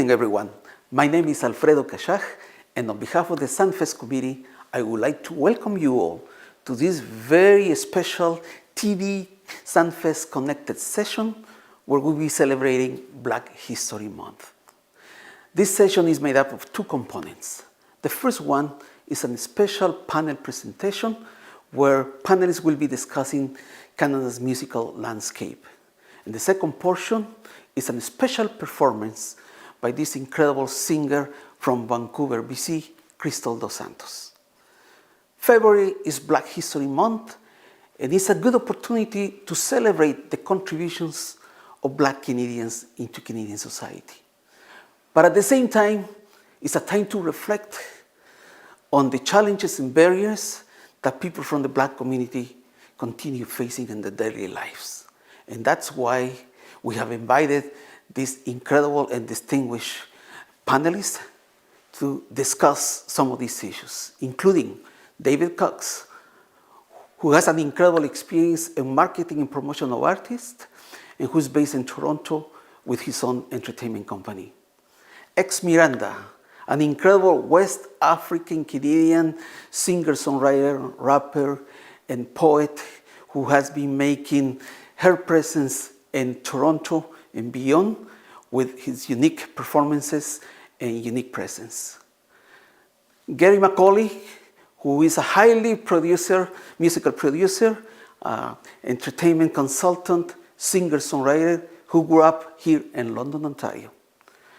evening, everyone. My name is Alfredo Cachaj, and on behalf of the Sunfest committee, I would like to welcome you all to this very special TV Sunfest Connected session where we'll be celebrating Black History Month. This session is made up of two components. The first one is a special panel presentation where panelists will be discussing Canada's musical landscape. And the second portion is a special performance by this incredible singer from Vancouver, BC, Krystle Dos Santos. February is Black History Month, and it's a good opportunity to celebrate the contributions of Black Canadians into Canadian society. But at the same time, it's a time to reflect on the challenges and barriers that people from the Black community continue facing in their daily lives. And that's why we have invited these incredible and distinguished panelists to discuss some of these issues, including David Cox, who has an incredible experience in marketing and promotion of artists, and who's based in Toronto with his own entertainment company. Ex Miranda, an incredible West African Canadian singer, songwriter, rapper, and poet who has been making her presence in Toronto and beyond with his unique performances and unique presence. Gary McCauley, who is a highly musical producer, entertainment consultant, singer-songwriter, who grew up here in London, Ontario.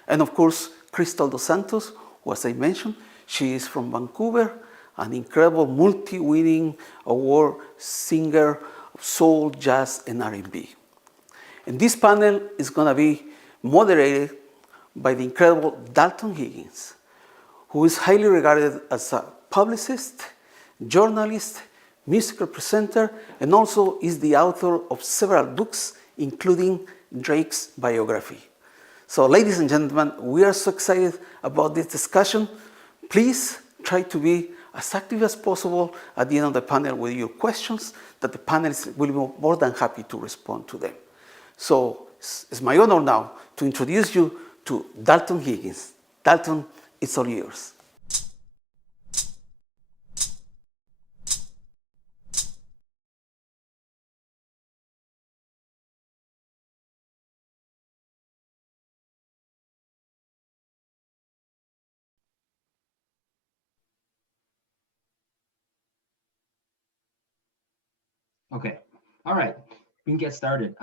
And of course, Krystle Dos Santos, who, as I mentioned, she is from Vancouver, an incredible multi-winning award singer of soul, jazz, and R&B. And this panel is going to be moderated by the incredible Dalton Higgins, who is highly regarded as a publicist, journalist, musical presenter, and also is the author of several books, including Drake's biography. So, ladies and gentlemen, we are so excited about this discussion. Please try to be as active as possible at the end of the panel with your questions, that the panelists will be more than happy to respond to them. So it's my honor now to introduce you to Dalton Higgins. Dalton, it's all yours. Okay, all right, we can get started.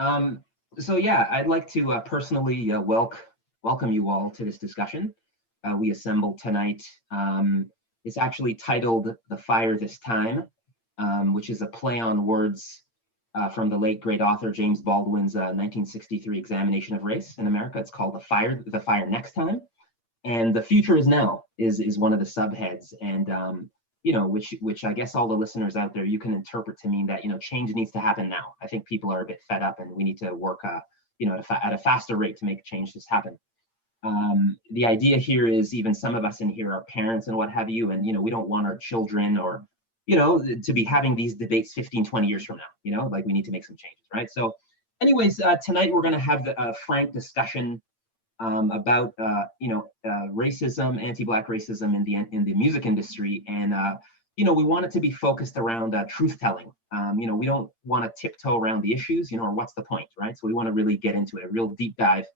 So yeah, I'd like to personally welcome you all to this discussion we assembled tonight. It's actually titled "The Fire This Time," which is a play on words from the late great author James Baldwin's 1963 examination of race in America. It's called "The Fire Next Time," and "The Future Is Now" is one of the subheads, and you know, which I guess all the listeners out there, you can interpret to mean that, you know, change needs to happen now. I think people are a bit fed up and we need to work, you know, at a faster rate to make change just happen. The idea here is, even some of us in here are parents and what have you, and, you know, we don't want our children or, you know, to be having these debates 15, 20 years from now, you know, like we need to make some changes, right? So anyways, tonight we're going to have a frank discussion about racism, anti-Black racism in the music industry, and you know, we want it to be focused around truth-telling. You know, we don't want to tiptoe around the issues, you know, or what's the point, right? So we want to really get into it, a real deep dive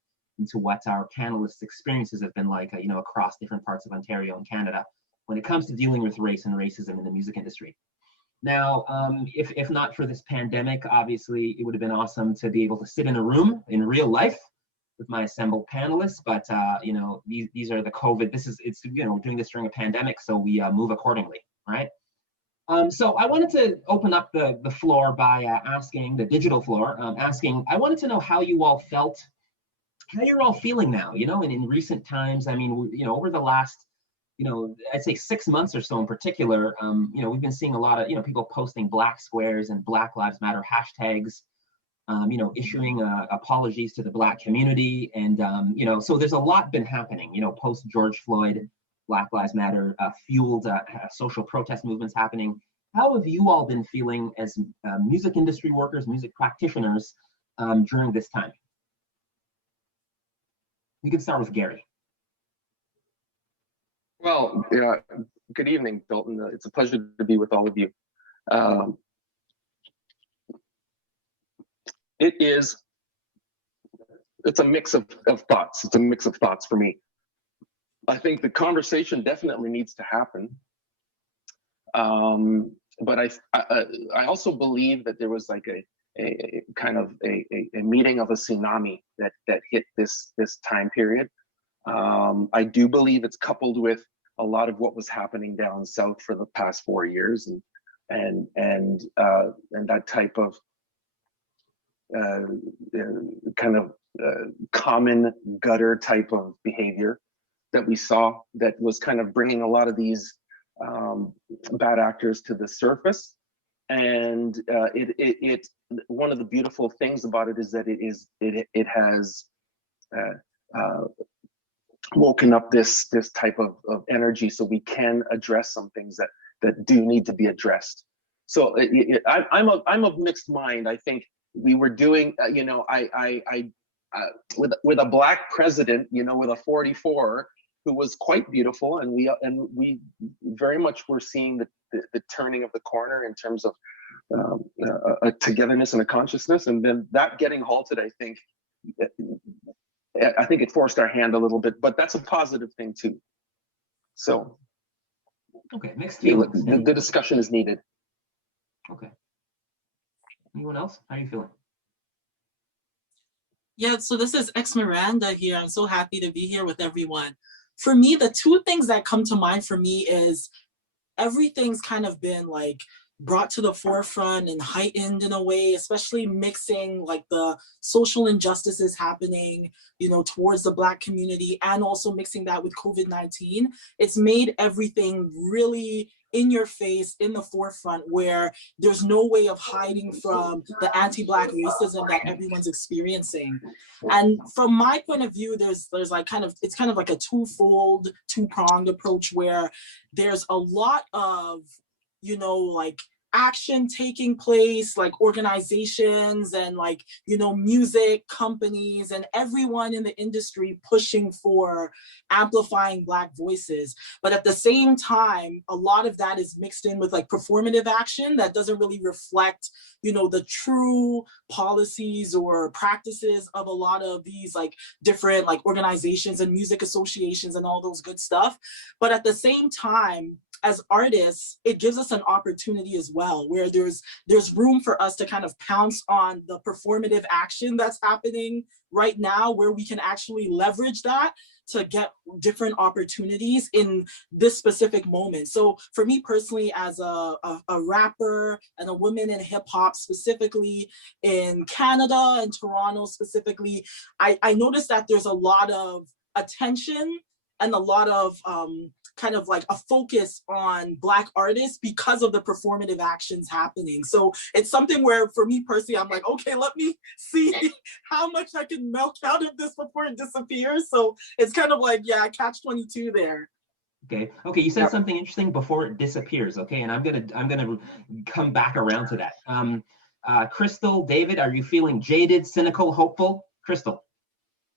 into what our panelists' experiences have been like, you know, across different parts of Ontario and Canada when it comes to dealing with race and racism in the music industry. Now, if not for this pandemic, obviously, it would have been awesome to be able to sit in a room in real life with my assembled panelists, but you know, these are the COVID. It's you know, doing this during a pandemic, so we move accordingly, right? So I wanted to open up the floor by asking the digital floor, I wanted to know how you all felt, how you're all feeling now. You know, and in recent times, I mean, you know, over the last, you know, I'd say 6 months or so in particular, you know, we've been seeing a lot of, you know, people posting Black squares and Black Lives Matter hashtags. You know, issuing apologies to the Black community, and you know, so there's a lot been happening. You know, post George Floyd, Black Lives Matter fueled social protest movements happening. How have you all been feeling as music industry workers, music practitioners during this time? We can start with Gary. Well, yeah, good evening, Dalton. It's a pleasure to be with all of you. Um, it's a mix of thoughts. It's a mix of thoughts for me. I think the conversation definitely needs to happen. But I also believe that there was like a kind of a meeting of a tsunami that hit this time period. I do believe it's coupled with a lot of what was happening down south for the past 4 years, and that type of kind of common gutter type of behavior that we saw, that was kind of bringing a lot of these bad actors to the surface. And it one of the beautiful things about it is that it has woken up this type of energy, so we can address some things that do need to be addressed. So I'm of mixed mind. I think we were doing, with a black president, with a 44, who was quite beautiful, and we very much were seeing the turning of the corner in terms of a togetherness and a consciousness, and then that getting halted, I think it forced our hand a little bit, but that's a positive thing too. So, okay, mixed feelings. The discussion is needed. Okay. Anyone else? How are you feeling? Yeah, so this is Ex Miranda here. I'm so happy to be here with everyone. For me, the two things that come to mind for me is everything's kind of been like brought to the forefront and heightened in a way, especially mixing like the social injustices happening, towards the Black community, and also mixing that with COVID-19. It's made everything really in your face, in the forefront, where there's no way of hiding from the anti-Black racism that everyone's experiencing. And from my point of view, there's like it's kind of like a two-pronged approach, where there's a lot of, like action taking place, like organizations and like, music companies and everyone in the industry pushing for amplifying Black voices. But at the same time, a lot of that is mixed in with like performative action that doesn't really reflect, the true policies or practices of a lot of these like different like organizations and music associations and all those good stuff. But at the same time, as artists, it gives us an opportunity as well, where there's room for us to kind of pounce on the performative action that's happening right now, where we can actually leverage that to get different opportunities in this specific moment. So for me personally, as a rapper and a woman in hip hop, specifically in Canada and Toronto specifically, I noticed that there's a lot of attention and a lot of kind of like a focus on Black artists because of the performative actions happening. So it's something where for me personally, I'm like, okay, let me see how much I can milk out of this before it disappears. So it's kind of like, yeah, catch-22 there. Okay. You said something interesting, before it disappears. Okay, and I'm gonna come back around to that. Krystle, David, are you feeling jaded, cynical, hopeful? Krystle.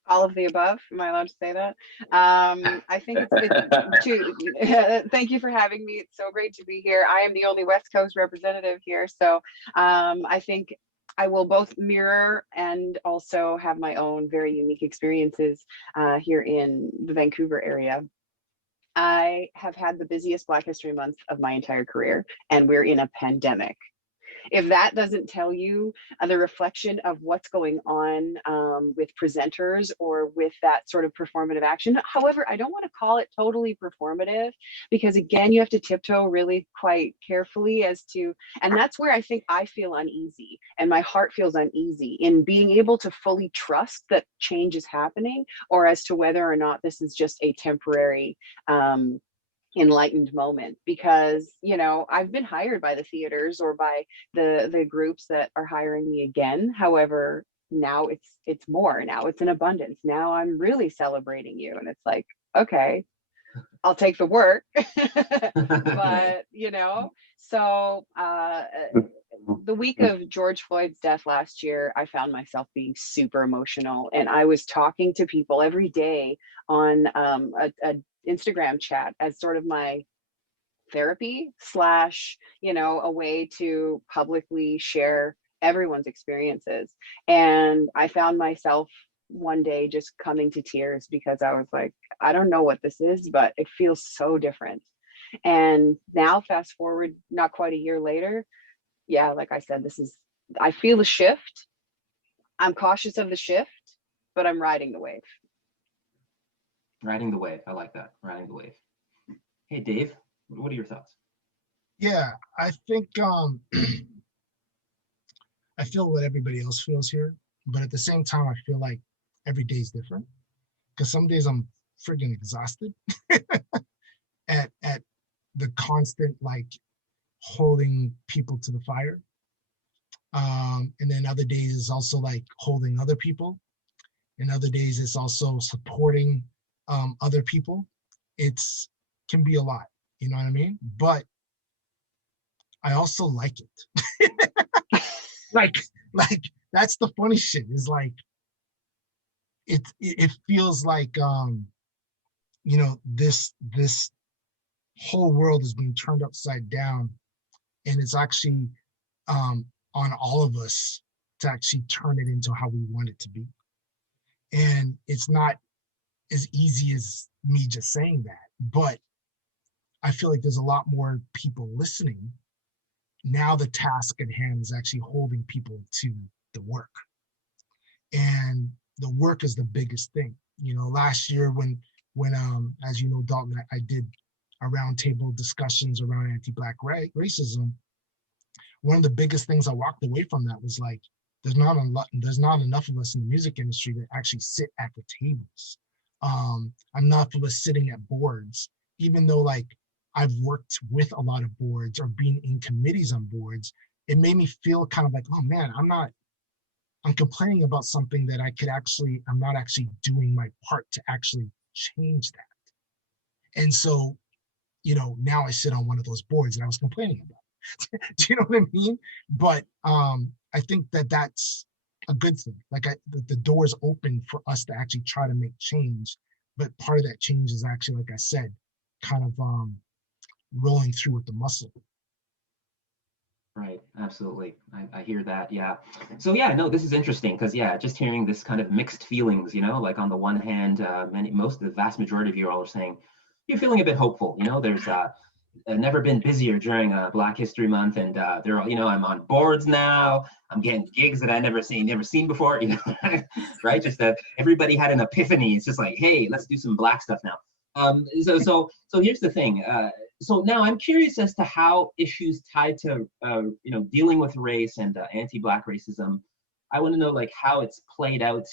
All of the above. Am I allowed to say that? I think it's thank you for having me. It's so great to be here. I am the only West Coast representative here. So I think I will both mirror and also have my own very unique experiences here in the Vancouver area. I have had the busiest Black History Month of my entire career, and we're in a pandemic. If that doesn't tell you the reflection of what's going on with presenters or with that sort of performative action. However, I don't want to call it totally performative, because again, you have to tiptoe really quite carefully and that's where I think I feel uneasy and my heart feels uneasy in being able to fully trust that change is happening, or as to whether or not this is just a temporary enlightened moment. Because I've been hired by the theaters or by the groups that are hiring me again. However, now it's more, now it's in abundance, now I'm really celebrating you, and it's like, okay, I'll take the work. But so the week of George Floyd's death last year, I found myself being super emotional, and I was talking to people every day on a Instagram chat as sort of my therapy slash, a way to publicly share everyone's experiences. And I found myself one day just coming to tears because I was like, I don't know what this is, but it feels so different. And now fast forward, not quite a year later, yeah, like I said, I feel a shift. I'm cautious of the shift, but I'm riding the wave. Riding the wave. I like that. Riding the wave. Hey, Dave, what are your thoughts? Yeah, I think I feel what everybody else feels here, but at the same time, I feel like every day is different. Because some days I'm friggin' exhausted at the constant like holding people to the fire. And then other days it's also like holding other people. And other days it's also supporting other people. It's can be a lot, you know what I mean? But I also like it. like that's the funny shit, is like it feels like this whole world is being turned upside down, and it's actually on all of us to actually turn it into how we want it to be. And it's not as easy as me just saying that, but I feel like there's a lot more people listening. Now the task at hand is actually holding people to the work. And the work is the biggest thing. Last year when as you know, Dalton, I did a roundtable discussions around anti-Black racism. One of the biggest things I walked away from that was like, there's not enough of us in the music industry that actually sit at the tables. Enough of us sitting at boards, even though like I've worked with a lot of boards or been in committees on boards, it made me feel kind of like, oh man, I'm complaining about something that I'm not actually doing my part to actually change that. And so, now I sit on one of those boards that I was complaining about. Do you know what I mean? But I think that that's a good thing. Like the door is open for us to actually try to make change. But part of that change is actually, like I said, kind of rolling through with the muscle. Right, absolutely. I hear that, yeah. So yeah, no, this is interesting because yeah, just hearing this kind of mixed feelings, like on the one hand, the vast majority of you all are saying you're feeling a bit hopeful. There's never been busier during Black History Month, and they're all, I'm on boards now. I'm getting gigs that I never seen before. Right? Just that everybody had an epiphany. It's just like, hey, let's do some Black stuff now. So here's the thing. So now I'm curious as to how issues tied to dealing with race and anti-Black racism. I want to know like how it's played out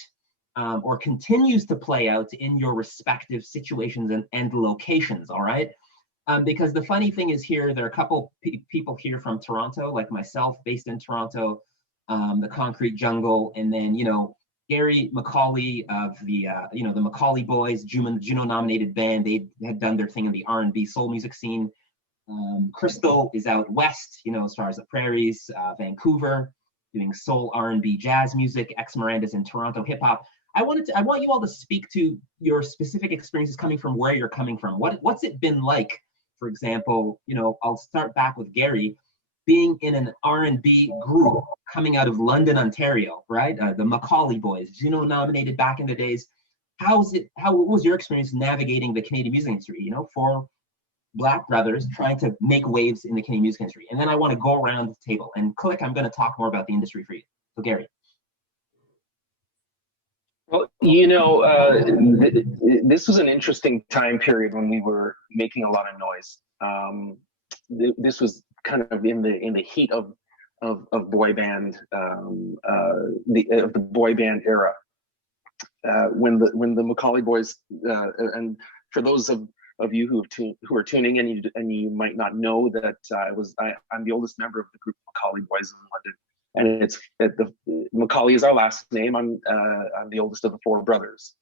or continues to play out in your respective situations and locations. All right. Because the funny thing is here, there are a couple people here from Toronto, like myself, based in Toronto, the Concrete Jungle, and then, Gary Macaulay of the Macaulay Boys, Juno-nominated band. They had done their thing in the R&B soul music scene. Krystle is out west, as far as the prairies, Vancouver, doing soul R&B jazz music. Miranda's in Toronto hip hop. I want you all to speak to your specific experiences coming from where you're coming from. What's it been like? For example, I'll start back with Gary, being in an R&B group coming out of London, Ontario, right? The Macaulay Boys, Juno-nominated back in the days. How was your experience navigating the Canadian music industry, for Black brothers trying to make waves in the Canadian music industry? And then I want to go around the table. And Click, I'm going to talk more about the industry for you. So Gary. Well, this was an interesting time period when we were making a lot of noise. This was kind of in the heat of boy band, the boy band era. When the Macaulay Boys, and for those of you who are tuning in, and you might not know that I'm the oldest member of the group Macaulay Boys in London. And it's Macaulay is our last name. I'm the oldest of the four brothers,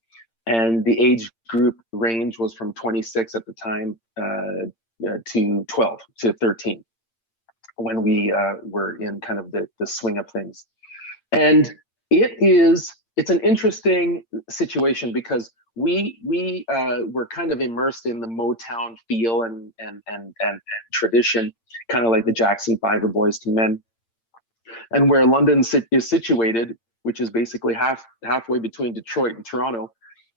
and the age group range was from 26 at the time to 12 to 13 when we were in kind of the swing of things. And it's an interesting situation because we were kind of immersed in the Motown feel and tradition, kind of like the Jackson 5 or Boyz II Men. And where London is situated, which is basically halfway between Detroit and Toronto,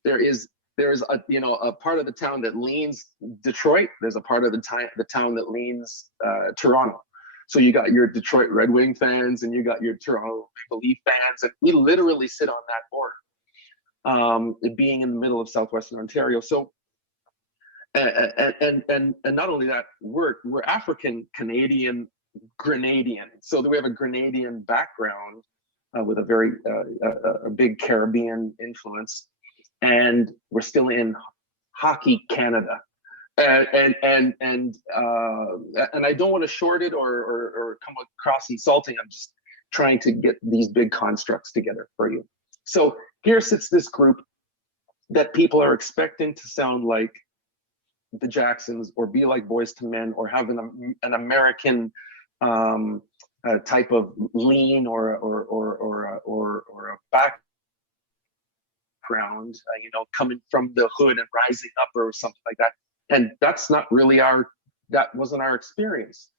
there's a, you know, a part of the town that leans Detroit. There's a part of the town that leans Toronto. So you got your Detroit Red Wing fans and you got your Toronto Maple Leaf fans, and we literally sit on that border, being in the middle of southwestern Ontario. So and not only that, we're African Canadian Grenadian. So we have a Grenadian background with a very a big Caribbean influence, and we're still in Hockey Canada. And I don't want to short it or come across insulting. I'm just trying to get these big constructs together for you. So here sits this group that people are expecting to sound like the Jacksons or be like Boyz II Men or have an American type of lean or a background, you know, coming from the hood and rising up or something like that. And that's not really that wasn't our experience.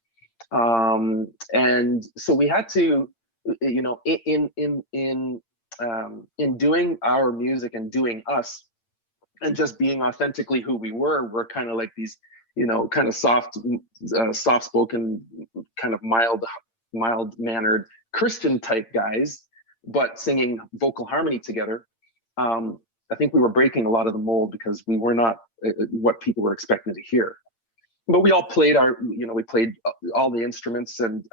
And so we had to, you know, in doing our music and doing us and just being authentically who we're kind of like these, you know, kind of soft-spoken, kind of mild-mannered Christian type guys, but singing vocal harmony together. I think we were breaking a lot of the mold because we were not what people were expecting to hear. But we all played we played all the instruments, and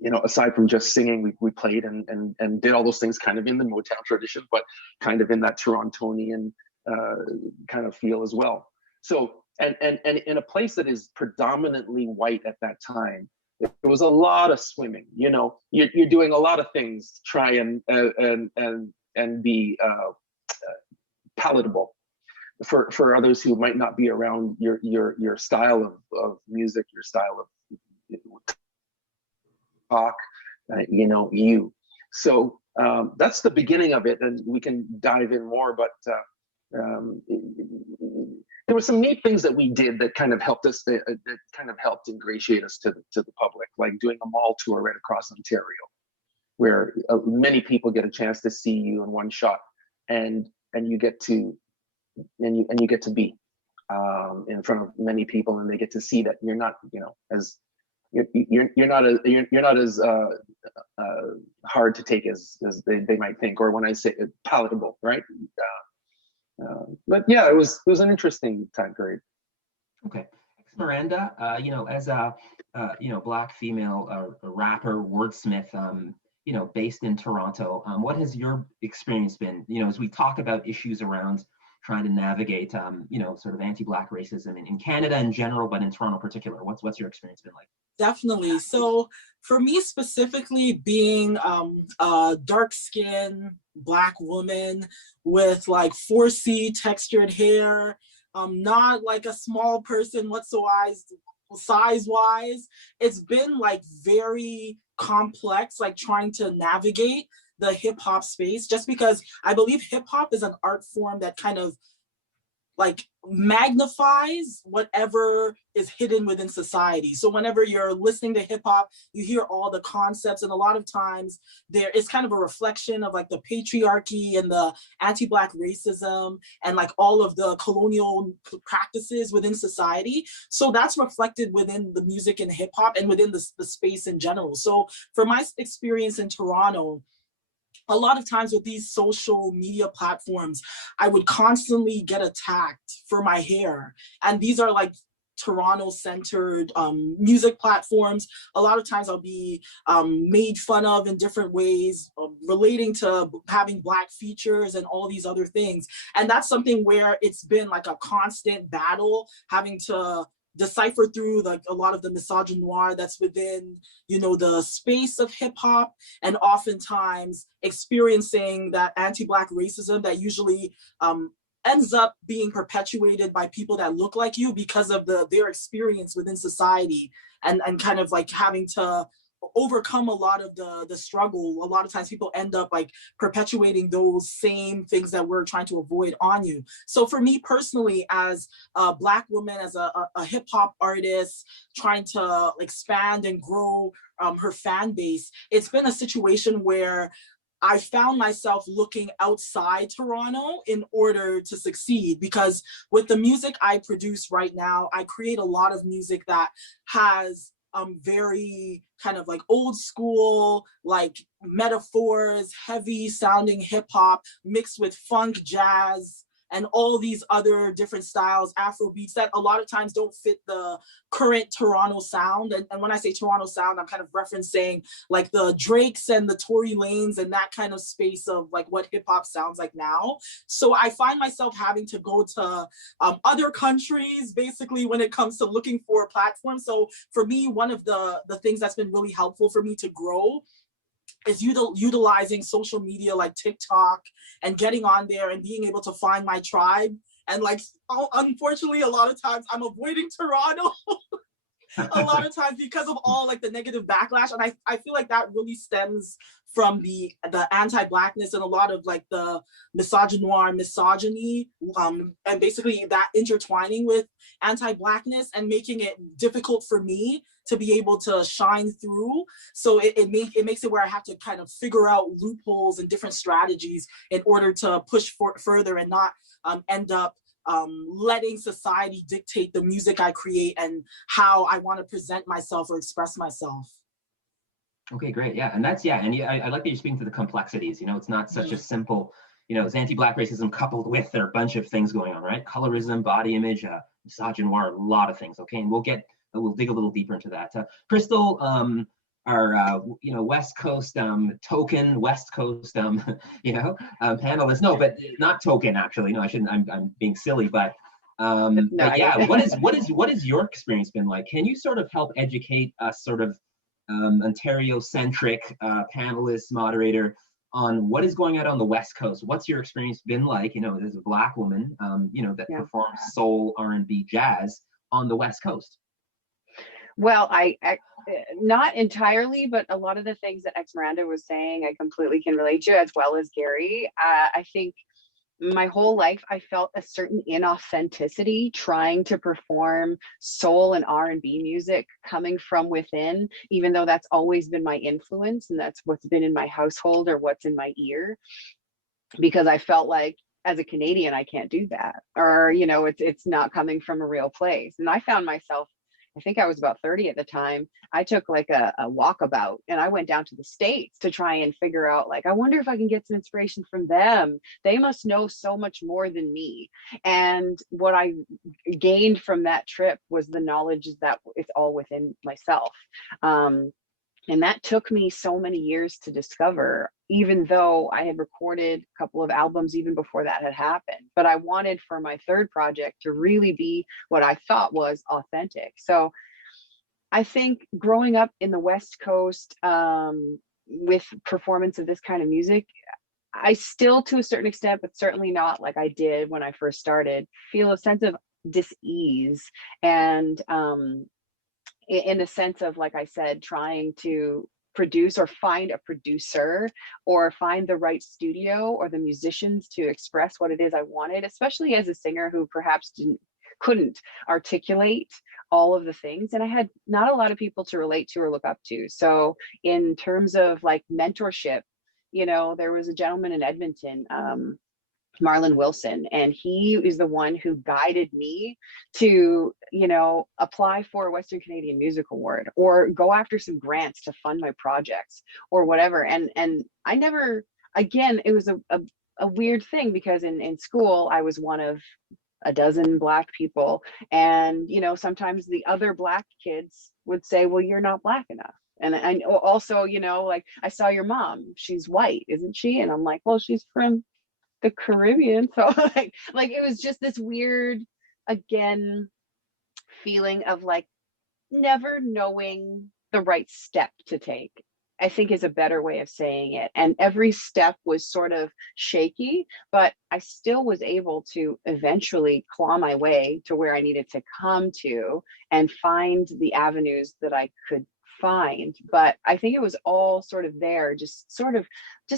you know, aside from just singing, we played and did all those things kind of in the Motown tradition, but kind of in that Torontonian kind of feel as well. So, and in a place that is predominantly white at that time, there was a lot of swimming. You know, you're doing a lot of things to try and be palatable for others who might not be around your style of music, your style of talk, you know, you. So that's the beginning of it, and we can dive in more. But there were some neat things that we did that kind of helped us. That kind of helped ingratiate us to the public, like doing a mall tour right across Ontario, where many people get a chance to see you in one shot, and you get to be in front of many people, and they get to see that you're not, you know, as you're not as hard to take as they might think, or when I say palatable, right? But yeah, it was an interesting time period. Okay, Miranda, you know, as a you know, Black female rapper, wordsmith, you know, based in Toronto, what has your experience been? You know, as we talk about issues around trying to navigate, you know, sort of anti-Black racism in Canada in general, but in Toronto in particular, what's your experience been like? Definitely. So for me specifically, being a dark-skinned Black woman with like 4C textured hair, not like a small person whatsoever, size-wise, it's been like very complex, like trying to navigate the hip-hop space, just because I believe hip-hop is an art form that kind of like magnifies whatever is hidden within society. So whenever you're listening to hip hop, you hear all the concepts, and a lot of times there is kind of a reflection of like the patriarchy and the anti-Black racism and like all of the colonial practices within society. So that's reflected within the music and hip hop and within the space in general. So for my experience in Toronto, a lot of times with these social media platforms, I would constantly get attacked for my hair. And these are like Toronto-centered music platforms. A lot of times I'll be made fun of in different ways, relating to having Black features and all these other things. And that's something where it's been like a constant battle, having to decipher through like a lot of the misogynoir that's within, you know, the space of hip hop, and oftentimes experiencing that anti-Black racism that usually ends up being perpetuated by people that look like you because of their experience within society, and kind of like having to overcome a lot of the struggle. A lot of times people end up like perpetuating those same things that we're trying to avoid on you. So for me personally, as a Black woman, as a hip hop artist, trying to expand and grow her fan base, it's been a situation where I found myself looking outside Toronto in order to succeed, because with the music I produce right now, I create a lot of music that has very kind of like old school, like metaphors, heavy sounding hip hop mixed with funk, jazz, and all these other different styles, Afro beats that a lot of times don't fit the current Toronto sound. And when I say Toronto sound, I'm kind of referencing like the Drakes and the Tory Lanez and that kind of space of like what hip hop sounds like now. So I find myself having to go to other countries, basically, when it comes to looking for a platform. So for me, one of the things that's been really helpful for me to grow is utilizing social media like TikTok and getting on there and being able to find my tribe. And like, unfortunately, a lot of times I'm avoiding Toronto a lot of times because of all like the negative backlash. And I feel like that really stems from the anti-Blackness and a lot of like the misogyny, and basically that intertwining with anti-Blackness and making it difficult for me to be able to shine through. So it makes it where I have to kind of figure out loopholes and different strategies in order to push further and not end up letting society dictate the music I create and how I want to present myself or express myself. Okay, great. Yeah, and I like that you're speaking to the complexities. You know, it's not such a simple, you know, it's anti-Black racism coupled with there are a bunch of things going on, right? Colorism, body image, misogyny, a lot of things. Okay, and we'll dig a little deeper into that. Krystle, our West Coast token West Coast panelist. No, but not token actually. No, I shouldn't. I'm being silly, but yeah. What is your experience been like? Can you sort of help educate us, sort of Ontario-centric panelist moderator, on what is going on the West Coast? What's your experience been like? You know, as a Black woman, that performs soul, R&B, jazz on the West Coast. Well, I not entirely, but a lot of the things that Ex Miranda was saying, I completely can relate to, as well as Gary. I think my whole life I felt a certain inauthenticity trying to perform soul and R&B music coming from within, even though that's always been my influence and that's what's been in my household or what's in my ear, because I felt like as a Canadian I can't do that, or it's not coming from a real place. And I found myself, I think I was about 30 at the time, I took like a walkabout and I went down to the States to try and figure out, like, I wonder if I can get some inspiration from them. They must know so much more than me. And what I gained from that trip was the knowledge that it's all within myself. And that took me so many years to discover, even though I had recorded a couple of albums even before that had happened. But I wanted for my third project to really be what I thought was authentic. So I think growing up in the West Coast with performance of this kind of music, I still, to a certain extent, but certainly not like I did when I first started, feel a sense of dis-ease and in the sense of, like I said, trying to produce or find a producer or find the right studio or the musicians to express what it is I wanted, especially as a singer who perhaps couldn't articulate all of the things. And I had not a lot of people to relate to or look up to. So in terms of like mentorship, there was a gentleman in Edmonton, Marlon Wilson, and he is the one who guided me to, apply for a Western Canadian Music Award or go after some grants to fund my projects or whatever. And I never, again, it was a weird thing because in school, I was one of a dozen Black people. And, sometimes the other Black kids would say, well, you're not Black enough. And I also, like, I saw your mom, she's white, isn't she? And I'm like, well, she's from the Caribbean. So like it was just this weird, again, feeling of like never knowing the right step to take, I think is a better way of saying it. And every step was sort of shaky, but I still was able to eventually claw my way to where I needed to come to and find the avenues that I could find, but I think it was all sort of there, just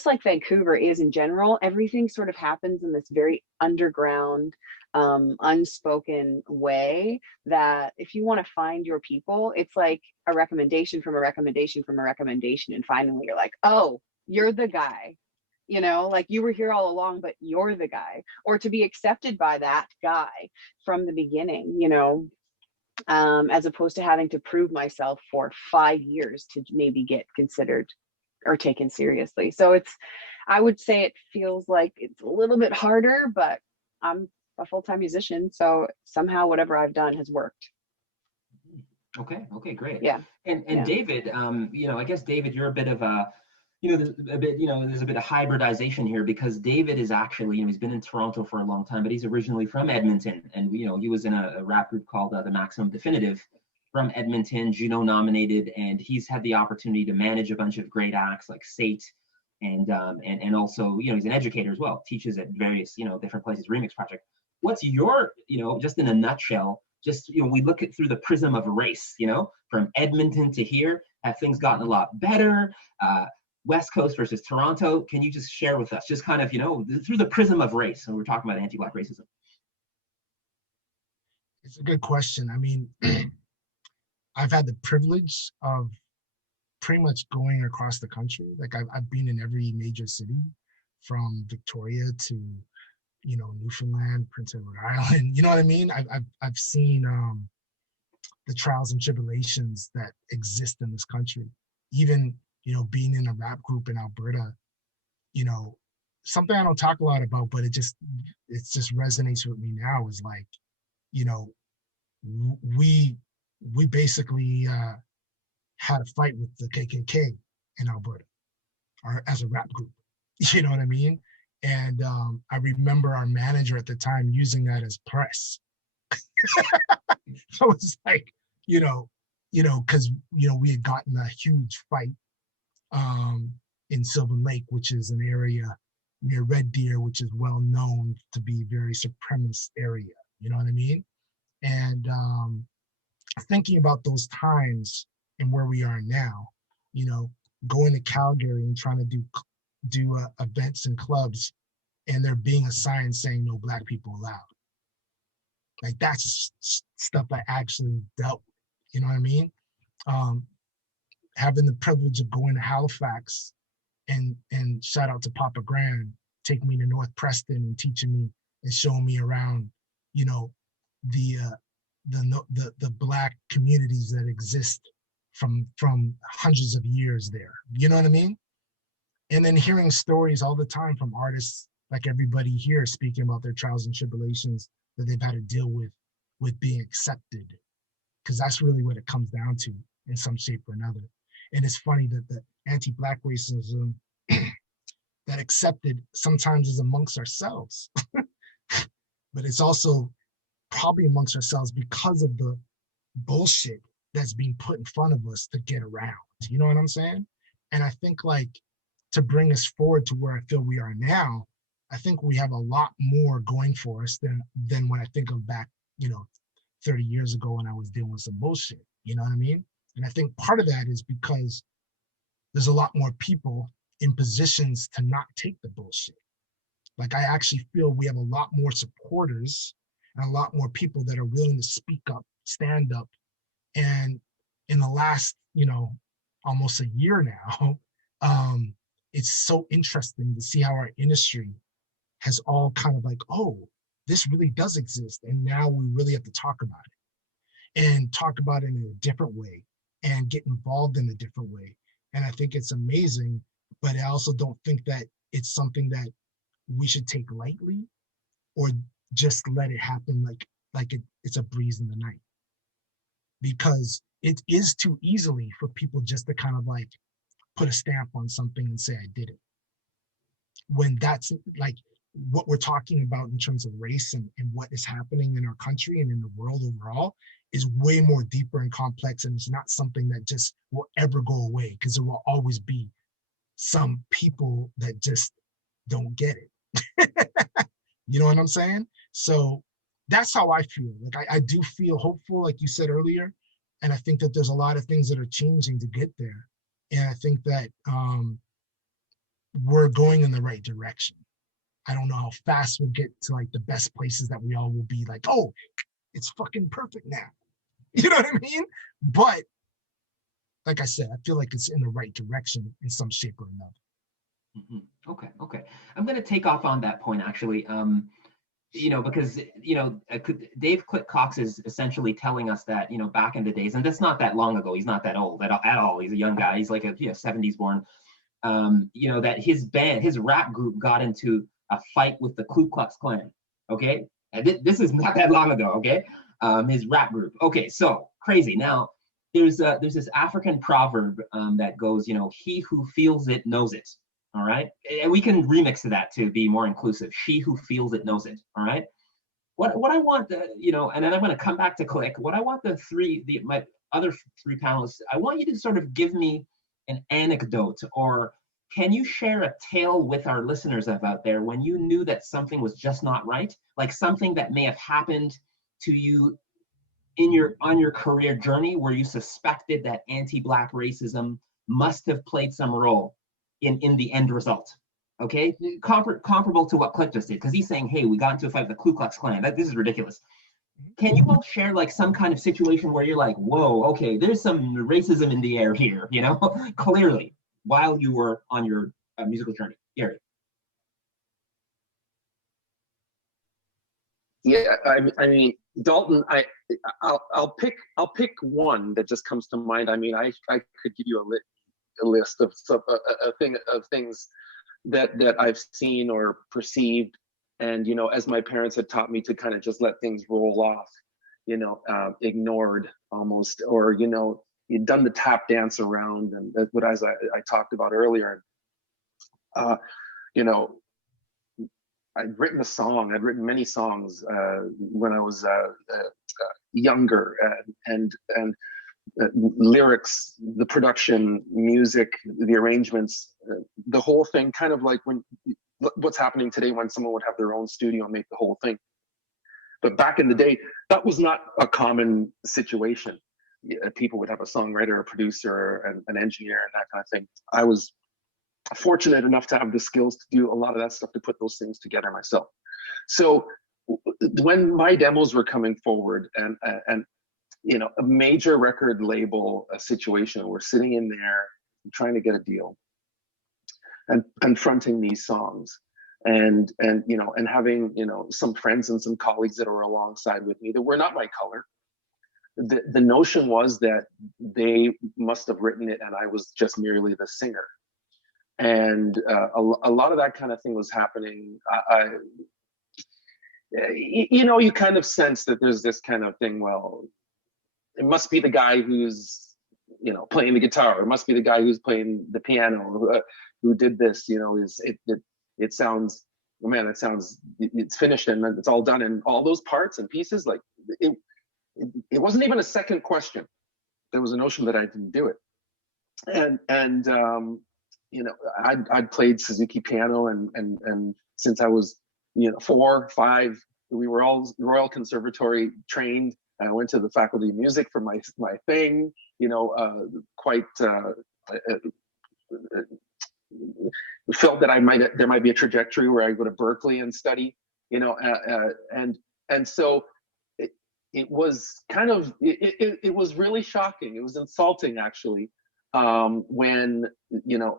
like Vancouver is in general. Everything sort of happens in this very underground, unspoken way, that if you want to find your people, it's like a recommendation from a recommendation from a recommendation, and finally you're like, oh, you're the guy. Like, you were here all along, but you're the guy. Or to be accepted by that guy from the beginning, as opposed to having to prove myself for 5 years to maybe get considered or taken seriously. So I would say it feels like it's a little bit harder, but I'm a full-time musician, so somehow whatever I've done has worked. Okay, great. Yeah. And Yeah. David, I guess, David, you're a bit of a, there's a bit of hybridization here, because David is actually, he's been in Toronto for a long time, but he's originally from Edmonton, and he was in a rap group called the Maximum Definitive from Edmonton, Juno nominated, and he's had the opportunity to manage a bunch of great acts like Sate, and also, he's an educator as well, teaches at various, different places, Remix Project. What's your, just in a nutshell, just, we look at through the prism of race, from Edmonton to here, have things gotten a lot better? West Coast versus Toronto. Can you just share with us, just kind of, through the prism of race, and we're talking about anti-Black racism? It's a good question. I mean, I've had the privilege of pretty much going across the country. Like, I've been in every major city, from Victoria to, Newfoundland, Prince Edward Island. You know what I mean? I've seen the trials and tribulations that exist in this country. Even, being in a rap group in Alberta, something I don't talk a lot about, but it just resonates with me now, is like, we basically had a fight with the KKK in Alberta, or as a rap group. You know what I mean? And I remember our manager at the time using that as press. I was like, because we had gotten a huge fight in Sylvan Lake, which is an area near Red Deer, which is well known to be a very supremacist area. You know what I mean? And thinking about those times and where we are now, going to Calgary and trying to do events and clubs, and there being a sign saying no Black people allowed. Like, that's stuff I actually dealt with. You know what I mean? Having the privilege of going to Halifax, and shout out to Papa Grand, taking me to North Preston and teaching me and showing me around, the Black communities that exist from hundreds of years there. You know what I mean? And then hearing stories all the time from artists like everybody here, speaking about their trials and tribulations that they've had to deal with being accepted, because that's really what it comes down to in some shape or another. And it's funny that the anti-Black racism that accepted sometimes is amongst ourselves, but it's also probably amongst ourselves because of the bullshit that's being put in front of us to get around. You know what I'm saying? And I think, like, to bring us forward to where I feel we are now, I think we have a lot more going for us than when I think of back, 30 years ago when I was dealing with some bullshit. You know what I mean? And I think part of that is because there's a lot more people in positions to not take the bullshit. Like, I actually feel we have a lot more supporters and a lot more people that are willing to speak up, stand up. And in the last, almost a year now, it's so interesting to see how our industry has all kind of like, oh, this really does exist. And now we really have to talk about it, and talk about it in a different way, and get involved in a different way. And I think it's amazing, but I also don't think that it's something that we should take lightly, or just let it happen like it's a breeze in the night. Because it is too easily for people just to kind of like put a stamp on something and say, I did it. When that's like what we're talking about in terms of race and what is happening in our country and in the world overall is way more deeper and complex. And it's not something that just will ever go away, because there will always be some people that just don't get it. You know what I'm saying? So that's how I feel. Like, I do feel hopeful, like you said earlier, And I think that there's a lot of things that are changing to get there. And I think that we're going in the right direction. I don't know how fast we'll get to like the best places that we all will be like, oh, it's fucking perfect now. You know what I mean? But like I said, I feel like it's in the right direction in some shape or another. Okay. I'm going to take off on that point, actually. Because, Dave Click Cox is essentially telling us that, back in the days, and that's not that long ago, he's not that old at all. He's a young guy. He's like a 70s born, that his band, his rap group got into a fight with the Ku Klux Klan. Okay. And this is not that long ago. Okay. His rap group. Okay. So crazy. Now there's this African proverb that goes, he who feels it knows it. All right. And we can remix that to be more inclusive. She who feels it knows it. All right. What I want, and then I'm going to come back to Click. What I want my other three panelists, I want you to sort of give me an anecdote, or can you share a tale with our listeners out there when you knew that something was just not right? Like something that may have happened to you on your career journey where you suspected that anti-Black racism must have played some role in the end result. Okay, comparable to what Click just did, because he's saying, hey, we got into a fight with the Ku Klux Klan. This is ridiculous. Can you all share like some kind of situation where you're like, whoa, okay, there's some racism in the air here, clearly, while you were on your musical journey? Gary. Yeah, I mean, Dalton, I'll pick one that just comes to mind. I mean, I could give you a list of things that I've seen or perceived, and as my parents had taught me to kind of just let things roll off, ignored almost, or you'd done the tap dance around, and that's what as I talked about earlier. I'd written many songs when I was younger, and lyrics, the production, music, the arrangements, the whole thing, kind of like what's happening today when someone would have their own studio and make the whole thing. But back in the day, that was not a common situation. People would have a songwriter, a producer, an engineer, and that kind of thing. I was fortunate enough to have the skills to do a lot of that stuff, to put those things together myself. So when my demos were coming forward, and a major record label situation, we're sitting in there trying to get a deal and confronting these songs, and having some friends and some colleagues that were alongside with me that were not my color. The notion was that they must have written it and I was just merely the singer. And a lot of that kind of thing was happening. You kind of sense that there's this kind of thing. Well, it must be the guy who's playing the guitar. It must be the guy who's playing the piano who did this. It sounds, oh man, it's finished and it's all done, and all those parts and pieces. Like it wasn't even a second question. There was a notion that I didn't do it, and I'd played Suzuki piano, and since I was 4, 5, we were all Royal Conservatory trained. I went to the Faculty of Music for my thing. Quite felt that there might be a trajectory where I go to Berkeley and study. And so it was kind of it was really shocking. It was insulting, actually. When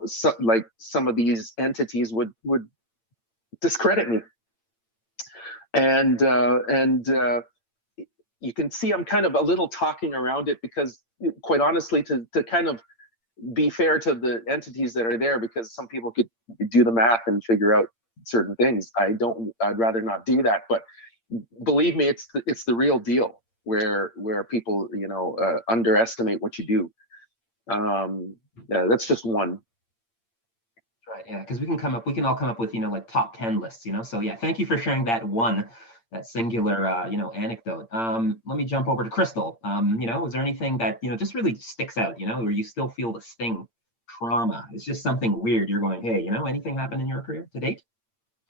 some of these entities would discredit me, and you can see I'm kind of a little talking around it, because quite honestly, to kind of be fair to the entities that are there, because some people could do the math and figure out certain things. I'd rather not do that, but believe me, it's the real deal where people underestimate what you do. Yeah, that's just one. Right, yeah, because we can all come up with like top 10 lists. So yeah, thank you for sharing that singular anecdote. Let me jump over to Krystle. Is there anything that just really sticks out, where you still feel the sting, trauma? It's just something weird. You're going, hey, anything happened in your career to date?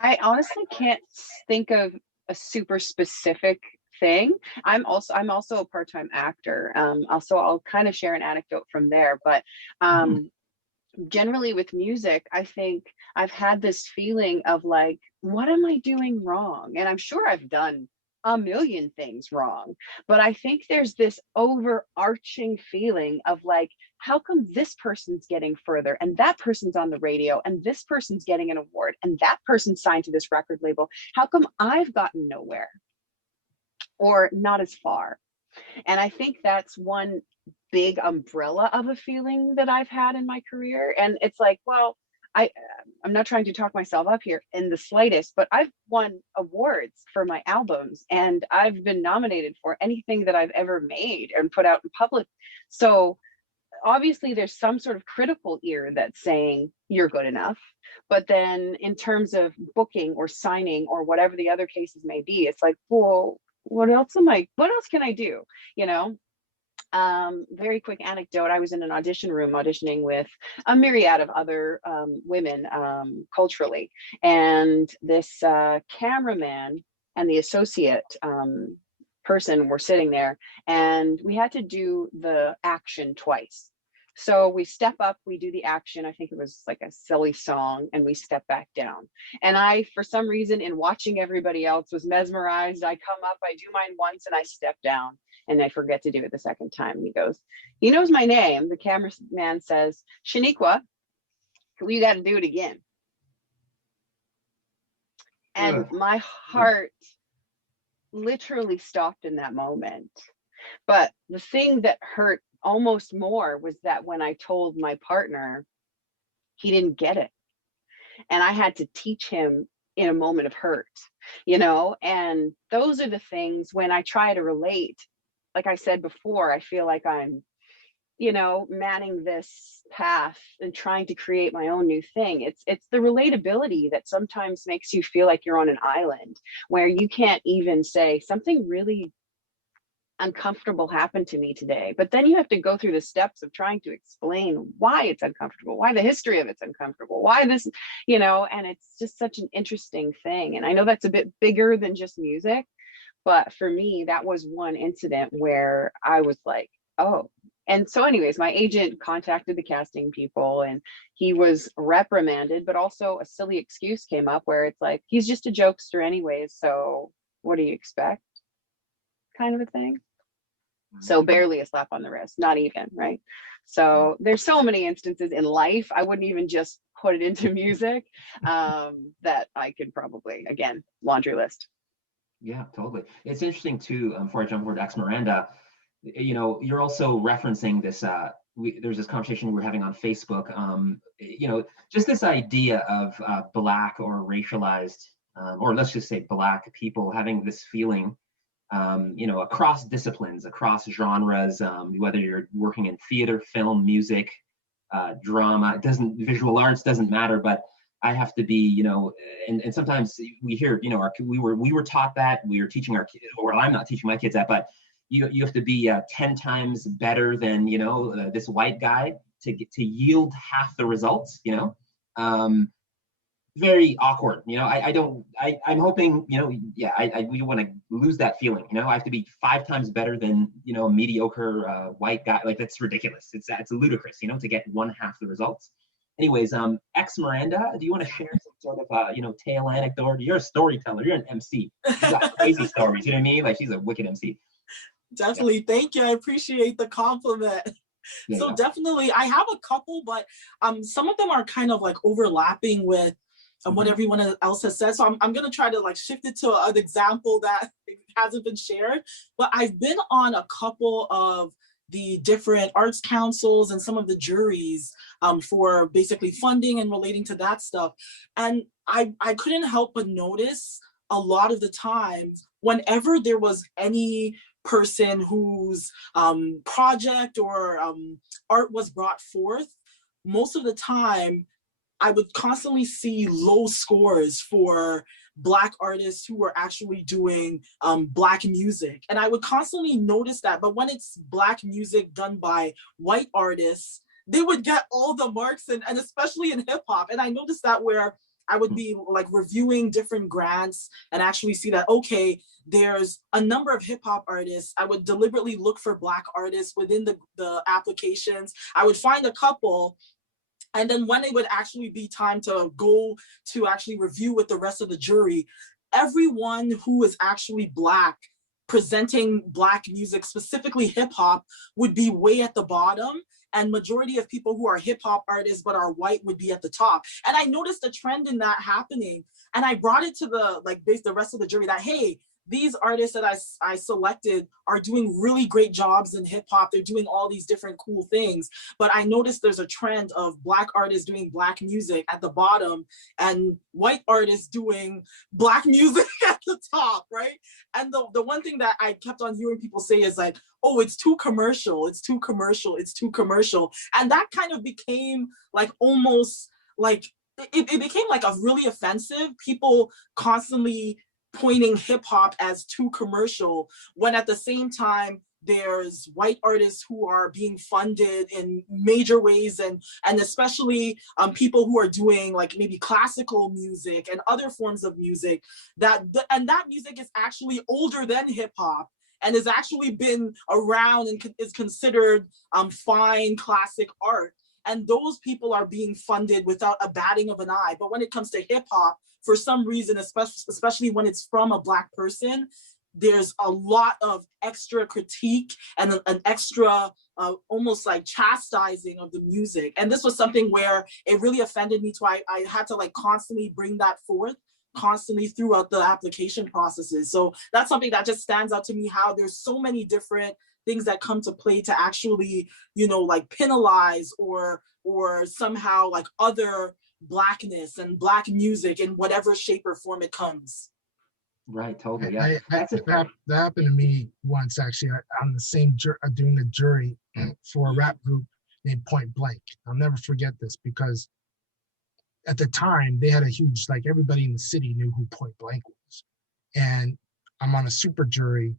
I honestly can't think of a super specific thing. I'm also a part-time actor. Also, I'll kind of share an anecdote from there, but generally with music, I think I've had this feeling of like, what am I doing wrong? And I'm sure I've done a million things wrong, but I think there's this overarching feeling of like, how come this person's getting further and that person's on the radio and this person's getting an award and that person's signed to this record label? How come I've gotten nowhere or not as far? And I think that's one big umbrella of a feeling that I've had in my career. And it's like, well, I'm not trying to talk myself up here in the slightest, but I've won awards for my albums and I've been nominated for anything that I've ever made and put out in public. So obviously there's some sort of critical ear that's saying you're good enough. But then in terms of booking or signing or whatever the other cases may be, it's like, well, what else can I do? You know? Very quick anecdote. I was in an audition room auditioning with a myriad of other women culturally. And this cameraman and the associate person were sitting there, and we had to do the action twice. So we step up, we do the action. I think it was like a silly song, and we step back down. And I, for some reason, in watching everybody else, was mesmerized. I come up, I do mine once, and I step down, and I forget to do it the second time. And he goes, he knows my name. The cameraman says, Shaniqua, you got to do it again. And my heart literally stopped in that moment. But the thing that hurt almost more was that when I told my partner, he didn't get it. And I had to teach him in a moment of hurt, you know? And those are the things when I try to relate, like I said before, I feel like I'm, you know, manning this path and trying to create my own new thing. It's the relatability that sometimes makes you feel like you're on an island where you can't even say something really uncomfortable happened to me today, but then you have to go through the steps of trying to explain why it's uncomfortable, why the history of it's uncomfortable, why this, you know. And it's just such an interesting thing. And I know that's a bit bigger than just music, but for me, that was one incident where I was like, oh. And so anyways, my agent contacted the casting people and he was reprimanded, but also a silly excuse came up where it's like, he's just a jokester anyways, so what do you expect? Kind of a thing. So barely a slap on the wrist, not even, right? So there's so many instances in life, I wouldn't even just put it into music, that I could probably, again, laundry list. Yeah, totally. It's interesting too, before I jump over to Ex Miranda, you know, you're also referencing this, there's this conversation we're having on Facebook, you know, just this idea of Black or racialized, or let's just say Black people having this feeling, you know, across disciplines, across genres, whether you're working in theater, film, music, drama, it doesn't, visual arts doesn't matter, but I have to be, you know, and sometimes we hear, you know, we were taught that, we were teaching our kids, or I'm not teaching my kids that, but you have to be 10 times better than, you know, this white guy to yield half the results, you know. Very awkward, you know. I'm hoping, you know, yeah, we want to lose that feeling, you know. I have to be 5 times better than, you know, a mediocre white guy. Like, that's ridiculous. It's ludicrous, you know, to get 1/2 the results. Anyways, Ex Miranda, do you want to share some sort of you know, tale anecdote? You're a storyteller, you're an MC, you got crazy stories, you know what I mean? Like, she's a wicked MC. Definitely. Yeah. Thank you. I appreciate the compliment. Yeah, so definitely I have a couple, but some of them are kind of like overlapping with what everyone else has said. So I'm going to try to like shift it to an example that hasn't been shared, but I've been on a couple of the different arts councils and some of the juries for basically funding and relating to that stuff. And I couldn't help but notice a lot of the times whenever there was any person whose project or art was brought forth, most of the time I would constantly see low scores for Black artists who were actually doing Black music. And I would constantly notice that, but when it's Black music done by white artists, they would get all the marks, and especially in hip hop. And I noticed that where I would be like reviewing different grants and actually see that, okay, there's a number of hip hop artists. I would deliberately look for Black artists within the applications. I would find a couple. And then when it would actually be time to go to actually review with the rest of the jury, everyone who is actually Black, presenting Black music, specifically hip hop, would be way at the bottom. And majority of people who are hip hop artists but are white would be at the top. And I noticed a trend in that happening. And I brought it to the rest of the jury that, hey, these artists that I selected are doing really great jobs in hip hop. They're doing all these different cool things. But I noticed there's a trend of Black artists doing Black music at the bottom and white artists doing Black music at the top, right? And the one thing that I kept on hearing people say is like, oh, it's too commercial, it's too commercial, it's too commercial. And that kind of became like almost like, it became like a really offensive. People constantly pointing hip hop as too commercial, when at the same time there's white artists who are being funded in major ways, and especially people who are doing like maybe classical music and other forms of music that music is actually older than hip hop and has actually been around and is considered fine classic art. And those people are being funded without a batting of an eye. But when it comes to hip hop, for some reason, especially when it's from a Black person, there's a lot of extra critique and an extra almost like chastising of the music. And this was something where it really offended me. So I had to like constantly bring that forth constantly throughout the application processes. So that's something that just stands out to me, how there's so many different things that come to play to actually, like penalize or somehow like other Blackness and Black music in whatever shape or form it comes. Right, totally. Yeah, that happened to me once, actually. On the same doing the jury for a rap group named Point Blank. I'll never forget this, because at the time they had a huge, like, everybody in the city knew who Point Blank was. And I'm on a super jury,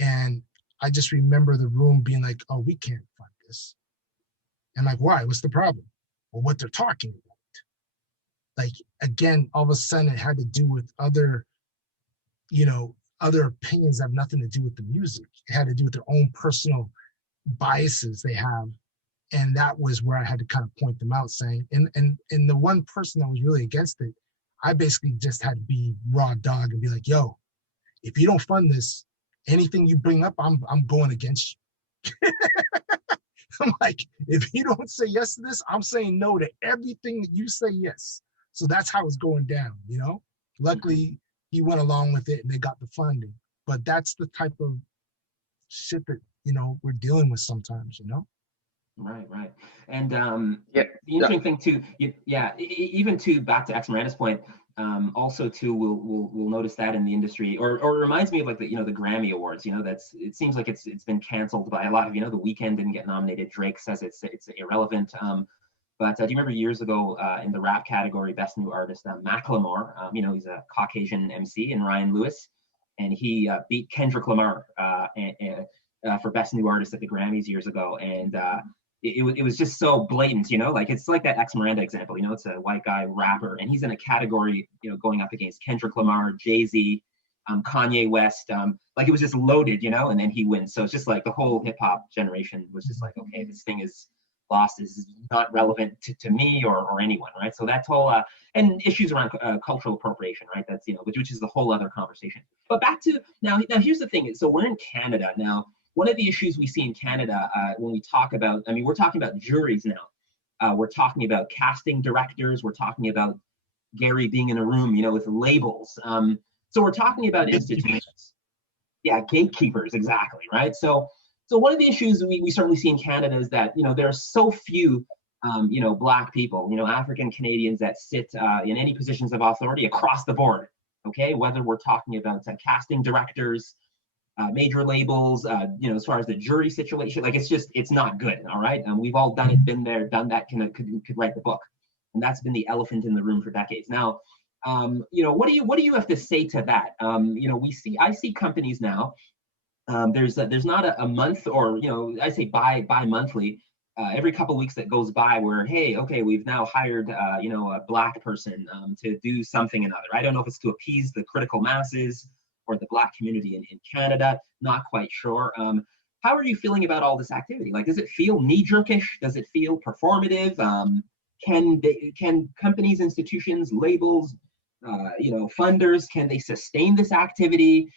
and I just remember the room being like, oh, we can't fund this. And like, why? What's the problem? Well, what they're talking about. Like, again, all of a sudden it had to do with other opinions that have nothing to do with the music. It had to do with their own personal biases they have. And that was where I had to kind of point them out, saying, and the one person that was really against it, I basically just had to be raw dog and be like, yo, if you don't fund this, anything you bring up, I'm going against you. I'm like, if you don't say yes to this, I'm saying no to everything that you say yes. So that's how it's going down, Luckily, he went along with it and they got the funding. But that's the type of shit that, we're dealing with sometimes, Right. And the interesting thing too, even to back to X Miranda's point, also too, we'll notice that in the industry, or it reminds me of like the Grammy Awards. It seems like it's been canceled by a lot of, The Weeknd didn't get nominated. Drake says it's irrelevant. But do you remember years ago in the rap category, Best New Artist, Macklemore, he's a Caucasian MC, and Ryan Lewis, and he beat Kendrick Lamar for Best New Artist at the Grammys years ago. And it was just so blatant, like it's like that X Miranda example, it's a white guy rapper, and he's in a category, going up against Kendrick Lamar, Jay-Z, Kanye West, like it was just loaded, and then he wins. So it's just like the whole hip hop generation was just like, okay, this thing is lost, is not relevant to me or anyone, right? So that's whole and issues around cultural appropriation, right? That's which is the whole other conversation. But back to now here's the thing. So we're in Canada now. One of the issues we see in Canada when we talk about, we're talking about juries now. We're talking about casting directors. We're talking about Gary being in a room, with labels. So we're talking about institutions. Yeah, gatekeepers, exactly, right? So one of the issues we certainly see in Canada is that, there are so few, Black people, African Canadians that sit in any positions of authority across the board, okay? Whether we're talking about casting directors, major labels, as far as the jury situation, like it's not good, all right? We've all done it, been there, done that, could write the book. And that's been the elephant in the room for decades. Now, what do you have to say to that? I see companies now, there's not a month, or I say bi-monthly, every couple weeks that goes by where, hey, okay, we've now hired, a Black person to do something or another. I don't know if it's to appease the critical masses or the Black community in Canada, not quite sure. How are you feeling about all this activity? Like, does it feel knee-jerkish? Does it feel performative? Can companies, institutions, labels, funders, can they sustain this activity?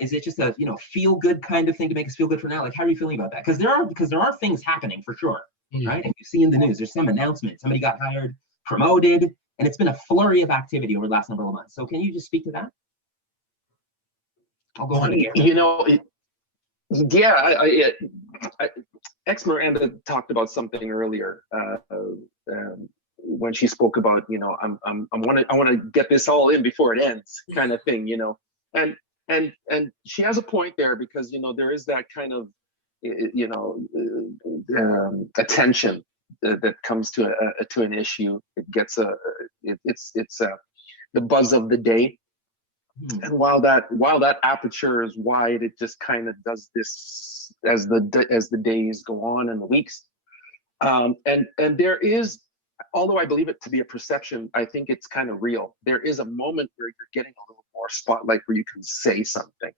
Is it just a feel good kind of thing to make us feel good for now? Like, how are you feeling about that? Because there are things happening for sure, right? And you see in the news, there's some announcement, somebody got hired, promoted, and it's been a flurry of activity over the last number of months. So can you just speak to that? I'll go on to Gary. Ex Miranda talked about something earlier when she spoke about, I want to get this all in before it ends, kind of thing, and she has a point there, because there is that kind of attention that comes to an issue. It gets it's the buzz of the day. And while that aperture is wide, it just kind of does this as the days go on and the weeks. And there is, although I believe it to be a perception, I think it's kind of real. There is a moment where you're getting a little more spotlight, where you can say something.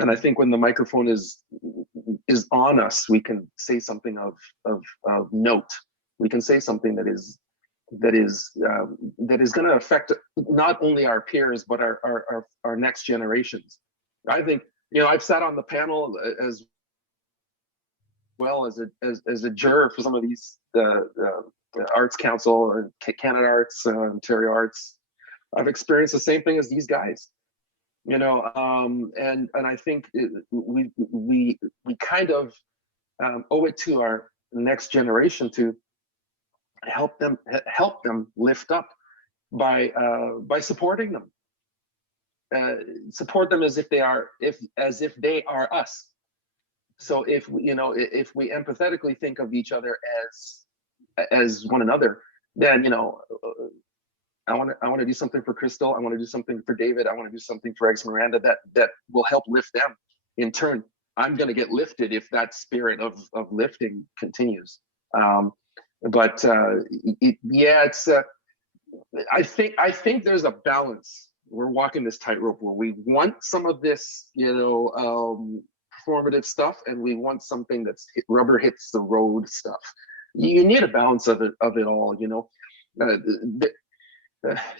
And I think when the microphone is on us, we can say something of note. We can say something that is going to affect not only our peers, but our next generations. I think, I've sat on the panel as well as a juror for some of these Arts Council or Canada Arts, Ontario Arts. I've experienced the same thing as these guys, and I think we kind of owe it to our next generation to help them lift up by supporting them, support them as if they are us. So if we empathetically think of each other as one another, then I want to do something for Krystle. I want to do something for David. I want to do something for Ex Miranda that will help lift them. In turn, I'm going to get lifted if that spirit of lifting continues. But it's I think there's a balance. We're walking this tightrope where we want some of this, performative stuff, and we want something that's rubber hits the road stuff. You need a balance of it all,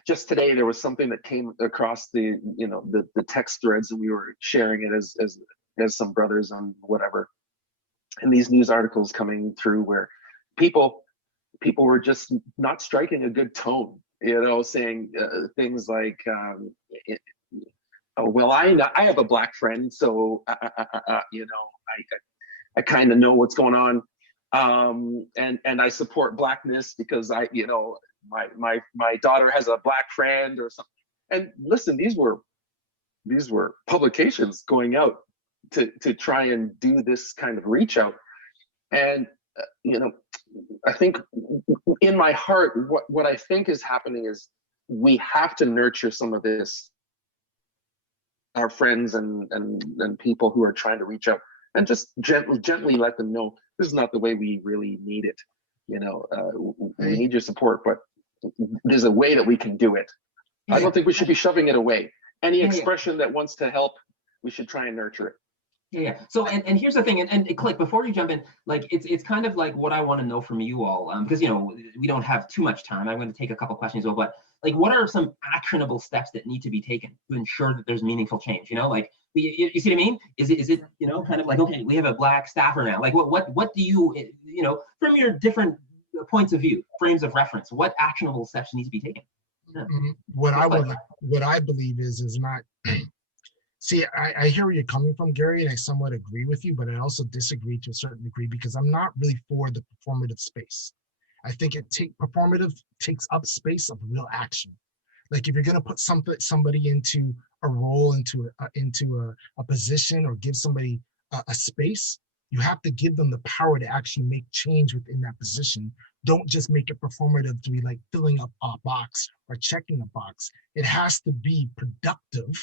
just today there was something that came across the text threads, and we were sharing it as some brothers on whatever, and these news articles coming through where people were just not striking a good tone, saying things like, oh, well, I have a Black friend, so I kind of know what's going on, and I support Blackness because my daughter has a Black friend or something. And listen, these were publications going out to try and do this kind of reach out, and I think in my heart, what I think is happening is we have to nurture some of this, our friends and people who are trying to reach out, and just gently let them know this is not the way we really need it. We need your support, but there's a way that we can do it. I don't think we should be shoving it away. Any expression that wants to help, we should try and nurture it. Yeah. So, and here's the thing, and Click, before you jump in, like it's kind of like what I want to know from you all, because we don't have too much time. I'm going to take a couple questions, but like, what are some actionable steps that need to be taken to ensure that there's meaningful change? Like, you see what I mean? Is it kind of like, okay, we have a Black staffer now. Like, what do you from your different points of view, frames of reference, what actionable steps need to be taken? Yeah. What I believe is not. See, I hear where you're coming from, Gary, and I somewhat agree with you, but I also disagree to a certain degree, because I'm not really for the performative space. I think performative takes up space of real action. Like, if you're going to put somebody into a role, into a position, or give somebody a space, you have to give them the power to actually make change within that position. Don't just make it performative to be like filling up a box or checking a box. It has to be productive,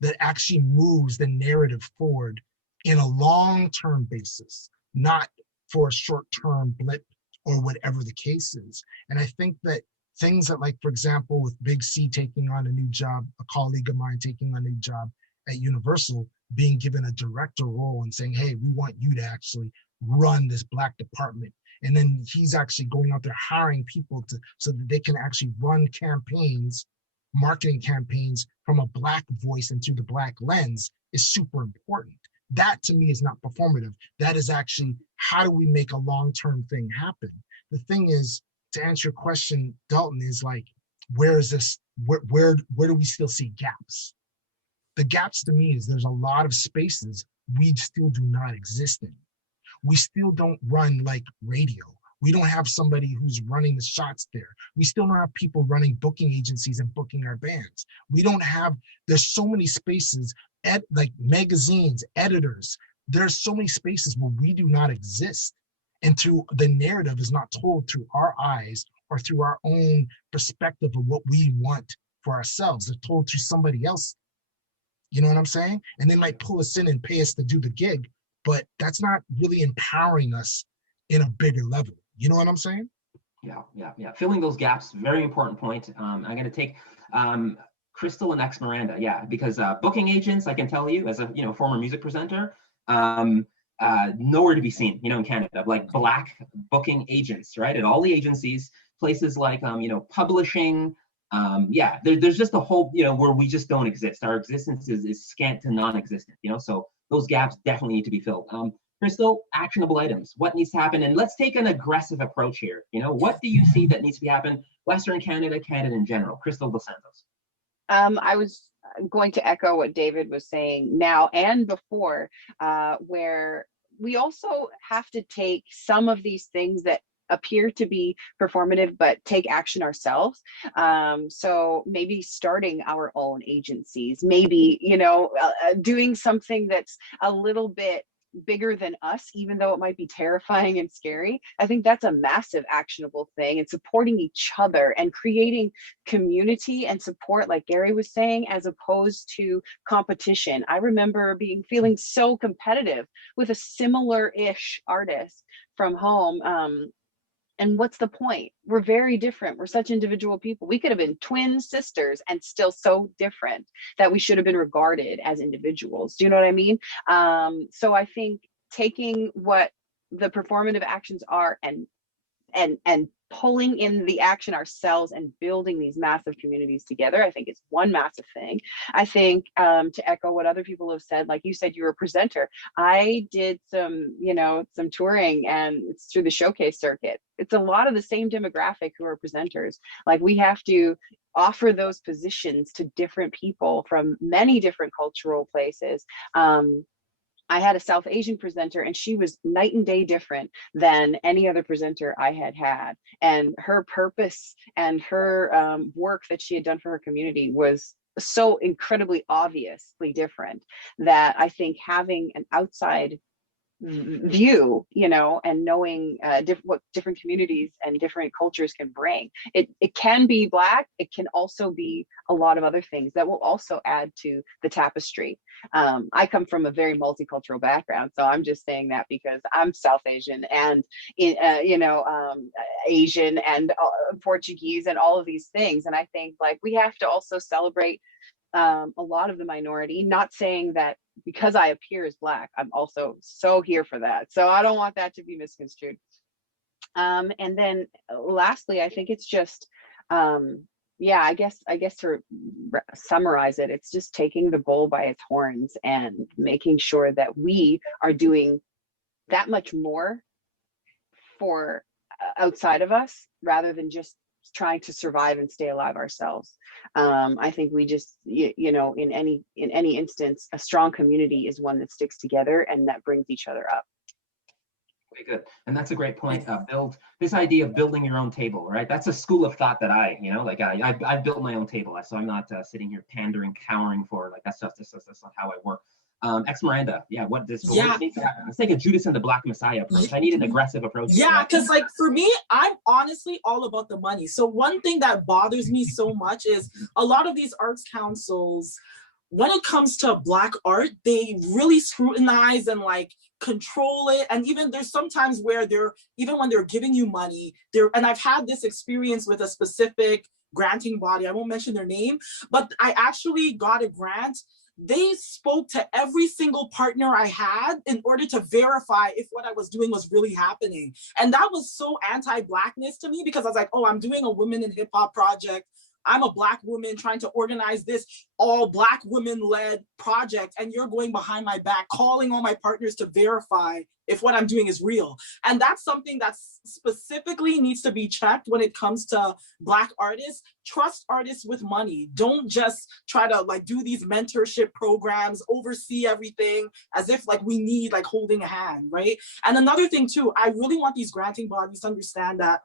that actually moves the narrative forward in a long-term basis, not for a short-term blip or whatever the case is. And I think that things that, like, for example, with Big C taking on a new job, a colleague of mine taking on a new job at Universal, being given a director role and saying, hey, we want you to actually run this Black department. And then he's actually going out there hiring people so that they can actually run campaigns, marketing campaigns from a Black voice and through the Black lens is super important. That to me is not performative. That is actually, how do we make a long-term thing happen? The thing is, to answer your question, Dalton, is like, where is this, where do we still see gaps? The gaps to me is there's a lot of spaces we still do not exist in. We still don't run like radio. We don't have somebody who's running the shots there. We still don't have people running booking agencies and booking our bands. We don't have, there's so many spaces, like magazines, editors, there's so many spaces where we do not exist. And through the narrative is not told through our eyes or through our own perspective of what we want for ourselves. They're told through somebody else. You know what I'm saying? And they might pull us in and pay us to do the gig, but that's not really empowering us in a bigger level. You know what I'm saying? Yeah. Filling those gaps, very important point. I'm going to take Krystle and X Miranda. Yeah, because booking agents, I can tell you, as a former music presenter, nowhere to be seen, in Canada, like Black booking agents, right? At all the agencies, places like, publishing. There's just a whole, where we just don't exist. Our existence is scant to non-existent, so those gaps definitely need to be filled. Krystle, actionable items, what needs to happen? And let's take an aggressive approach here. What do you see that needs to be happen? Western Canada, Canada in general. Krystle Dos Santos. I was going to echo what David was saying now and before, where we also have to take some of these things that appear to be performative, but take action ourselves. So maybe starting our own agencies, maybe, doing something that's a little bit bigger than us, even though it might be terrifying and scary. I think that's a massive actionable thing, and supporting each other and creating community and support, like Gary was saying, as opposed to competition. I remember feeling so competitive with a similar-ish artist from home. And what's the point? We're very different. We're such individual people. We could have been twin sisters and still so different that we should have been regarded as individuals. Do you know what I mean? So I think taking what the performative actions are and pulling in the action ourselves and building these massive communities together, I think it's one massive thing. I think to echo what other people have said, like you said, you were a presenter. I did some touring, and it's through the showcase circuit. It's a lot of the same demographic who are presenters. Like, we have to offer those positions to different people from many different cultural places. I had a South Asian presenter, and she was night and day different than any other presenter I had had. And her purpose and her work that she had done for her community was so incredibly obviously different that I think having an outside view, and knowing what different communities and different cultures can bring. It can be Black. It can also be a lot of other things that will also add to the tapestry. I come from a very multicultural background, so I'm just saying that because I'm South Asian and Asian and Portuguese and all of these things. And I think, like, we have to also celebrate a lot of the minority, not saying that because I appear as Black, I'm also so here for that. So I don't want that to be misconstrued. And then lastly, I think it's just, I guess to summarize it, it's just taking the bull by its horns and making sure that we are doing that much more for outside of us rather than just trying to survive and stay alive ourselves. I think we just, in any instance, a strong community is one that sticks together and that brings each other up. Very good. And that's a great point. Build this idea of building your own table, right? That's a school of thought that I've built my own table. So I'm not sitting here pandering, cowering for that's not how I work. X Miranda, what needs to happen? Let's take a Judas and the Black Messiah approach. I need an aggressive approach. Yeah, because for me, I'm honestly all about the money. So one thing that bothers me so much is a lot of these arts councils when it comes to Black art, they really scrutinize and like control it. And even there's sometimes where even when they're giving you money, and I've had this experience with a specific granting body, I won't mention their name, but I actually got a grant. They spoke to every single partner I had in order to verify if what I was doing was really happening. And that was so anti-Blackness to me, because I was like, oh, I'm doing a women in hip hop project. I'm a Black woman trying to organize this all Black women-led project, and you're going behind my back, calling all my partners to verify if what I'm doing is real. And that's something that specifically needs to be checked when it comes to Black artists. Trust artists with money. Don't just try to like do these mentorship programs, oversee everything as if like we need like holding a hand, right? And another thing too, I really want these granting bodies to understand that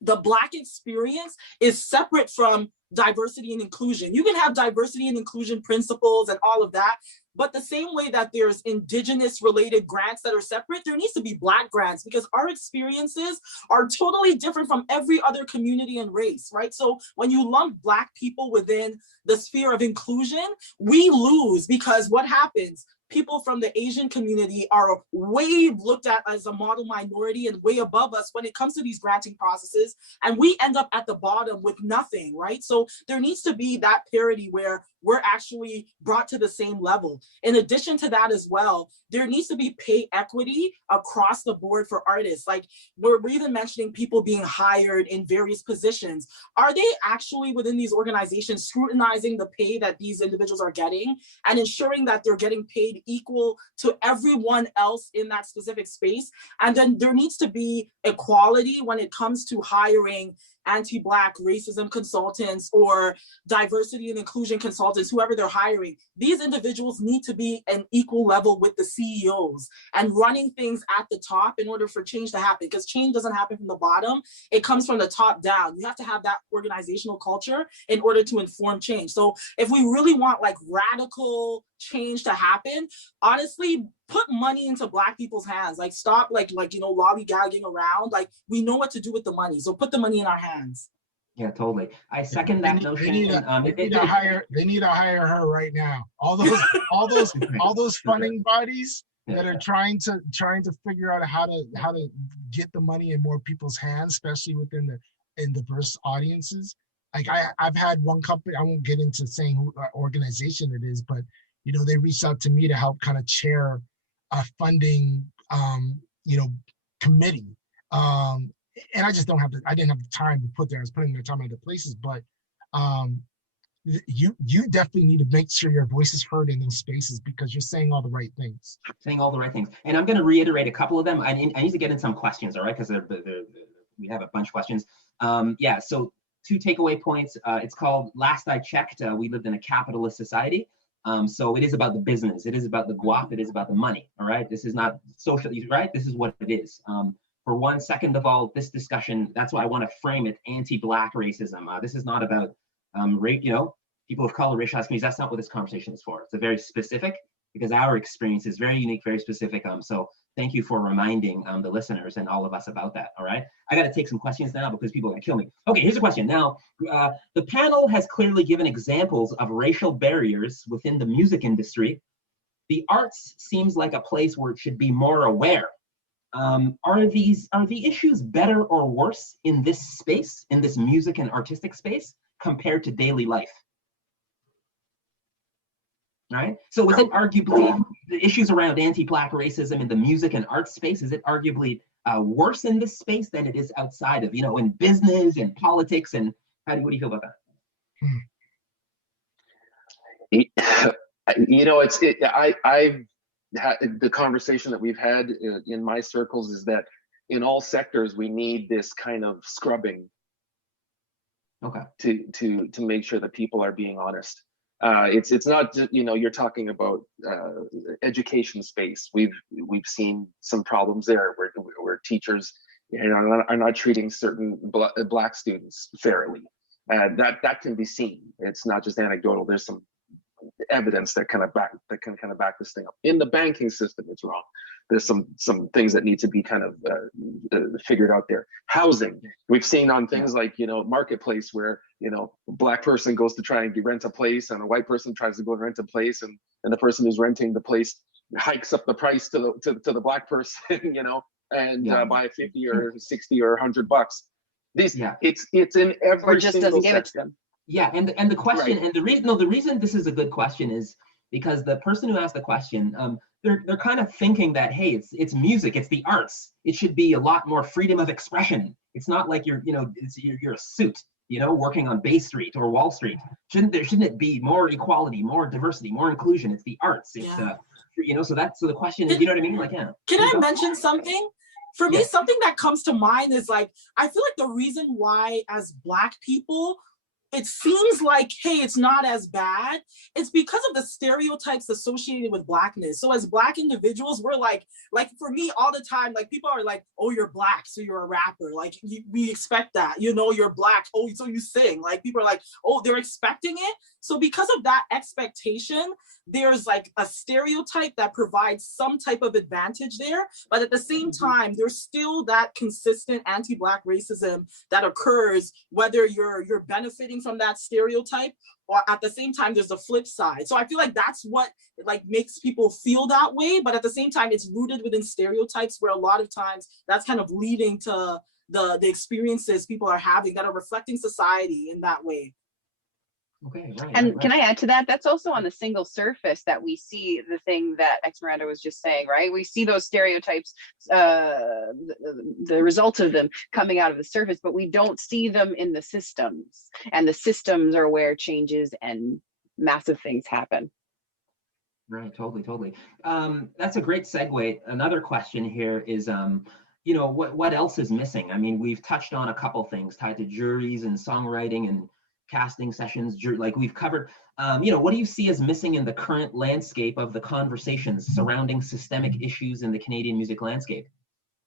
the Black experience is separate from diversity and inclusion. You can have diversity and inclusion principles and all of that, but the same way that there's Indigenous related grants that are separate, there needs to be Black grants, because our experiences are totally different from every other community and race, right? So when you lump Black people within the sphere of inclusion, we lose, because what happens? People from the Asian community are way looked at as a model minority and way above us when it comes to these granting processes. And we end up at the bottom with nothing, right? So there needs to be that parity where we're actually brought to the same level. In addition to that as well, there needs to be pay equity across the board for artists. Like we're even mentioning people being hired in various positions. Are they actually within these organizations scrutinizing the pay that these individuals are getting and ensuring that they're getting paid equal to everyone else in that specific space? And then there needs to be equality when it comes to hiring anti-Black racism consultants or diversity and inclusion consultants, whoever they're hiring. These individuals need to be an equal level with the CEOs and running things at the top in order for change to happen, because change doesn't happen from the bottom. It comes from the top down. You have to have that organizational culture in order to inform change. So if we really want like radical change to happen, honestly, put money into Black people's hands. Like stop like lollygagging around. Like we know what to do with the money, so put the money in our hands. Yeah, totally. I second that notion. They need to hire her right now. All those funding bodies that are trying to figure out how to get the money in more people's hands, especially within diverse audiences. Like I've had one company, I won't get into saying who organization it is, but they reached out to me to help kind of chair a funding committee. And I just I didn't have the time to put there. I was putting my time in other places, but you definitely need to make sure your voice is heard in those spaces, because you're saying all the right things. Saying all the right things. And I'm going to reiterate a couple of them. I need to get in some questions, all right? Because we have a bunch of questions. Yeah, so 2 takeaway points. It's called, last I checked, we lived in a capitalist society. So it is about the business. It is about the guap. It is about the money, all right? This is not social, right? This is what it is. For one, second of all, this discussion, that's why I want to frame it, anti-Black racism. This is not about, people of color, racialized communities. That's not what this conversation is for. It's a very specific, because our experience is very unique, very specific. So thank you for reminding the listeners and all of us about that, all right? I got to take some questions now because people are going to kill me. Okay, here's a question. Now, the panel has clearly given examples of racial barriers within the music industry. The arts seems like a place where it should be more aware. Are the issues better or worse in this space, in this music and artistic space, compared to daily life? Right? So is it arguably the issues around anti-Black racism in the music and art space, is it arguably worse in this space than it is outside of, in business and politics? And what do you feel about that? I've had the conversation that we've had in my circles is that in all sectors we need this kind of scrubbing. Okay. To make sure that people are being honest. It's not just, you're talking about education space. We've seen some problems there where teachers are not treating certain Black students fairly. That can be seen. It's not just anecdotal. There's some evidence that can kind of back this thing up. In the banking system, it's wrong. there's some things that need to be kind of figured out there. Housing, we've seen on things like, you know, Marketplace, where, you know, a black person goes to try and rent a place, and a white person tries to go and rent a place, and the person who's renting the place hikes up the price to the black person, you know, and by 50 or 60 or $100. It's in every Or just single doesn't give it to section. them. Yeah, and the question, Right. and the reason this is a good question is because the person who asked the question, they're kind of thinking that, hey, it's music, it's the arts, it should be a lot more freedom of expression. It's not like you're a suit, you know, working on Bay Street or Wall Street. Shouldn't it be more equality, more diversity, more inclusion? It's the arts. It's you know, so the question is, you know what I mean? Like, yeah. Can I mention something? For me, something that comes to mind is like, I feel like the reason why as Black people, it seems like, hey, it's not as bad. It's because of the stereotypes associated with Blackness. So as Black individuals, we're like for me all the time, like people are like, oh, you're Black, so you're a rapper. Like we expect that, you know, you're Black, oh, so you sing. Like people are like, oh, they're expecting it. So because of that expectation, there's like a stereotype that provides some type of advantage there. But at the same time, there's still that consistent anti-Black racism that occurs, whether you're benefiting from that stereotype, or at the same time, there's a flip side. So I feel like that's what like makes people feel that way. But at the same time, it's rooted within stereotypes where a lot of times that's kind of leading to the experiences people are having that are reflecting society in that way. Okay, right. And can I add to that? That's also on the single surface that we see the thing that Ex Miranda was just saying, right? We see those stereotypes, the results of them coming out of the surface, but we don't see them in the systems. And the systems are where changes and massive things happen. Right, totally. That's a great segue. Another question here is, you know, what else is missing? I mean, we've touched on a couple things tied to juries and songwriting and casting sessions, like we've covered. You know, what do you see as missing in the current landscape of the conversations surrounding systemic issues in the Canadian music landscape?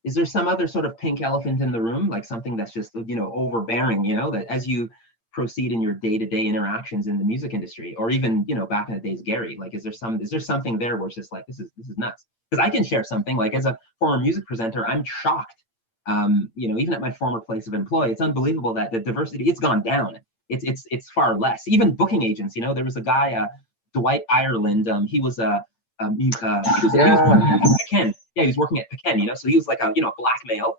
Is there some other sort of pink elephant in the room, like something that's just, you know, overbearing, you know, that as you proceed in your day-to-day interactions in the music industry, or even, you know, back in the days, Gary, like, is there something there where it's just like, this is nuts? Because I can share something, like, as a former music presenter, I'm shocked. You know, even at my former place of employ, it's unbelievable that the diversity, it's gone down. It's far less. Even booking agents, you know, there was a guy, Dwight Ireland. He was he was working at Pecan. Yeah, he was working at Pecan. You know, so he was like a black male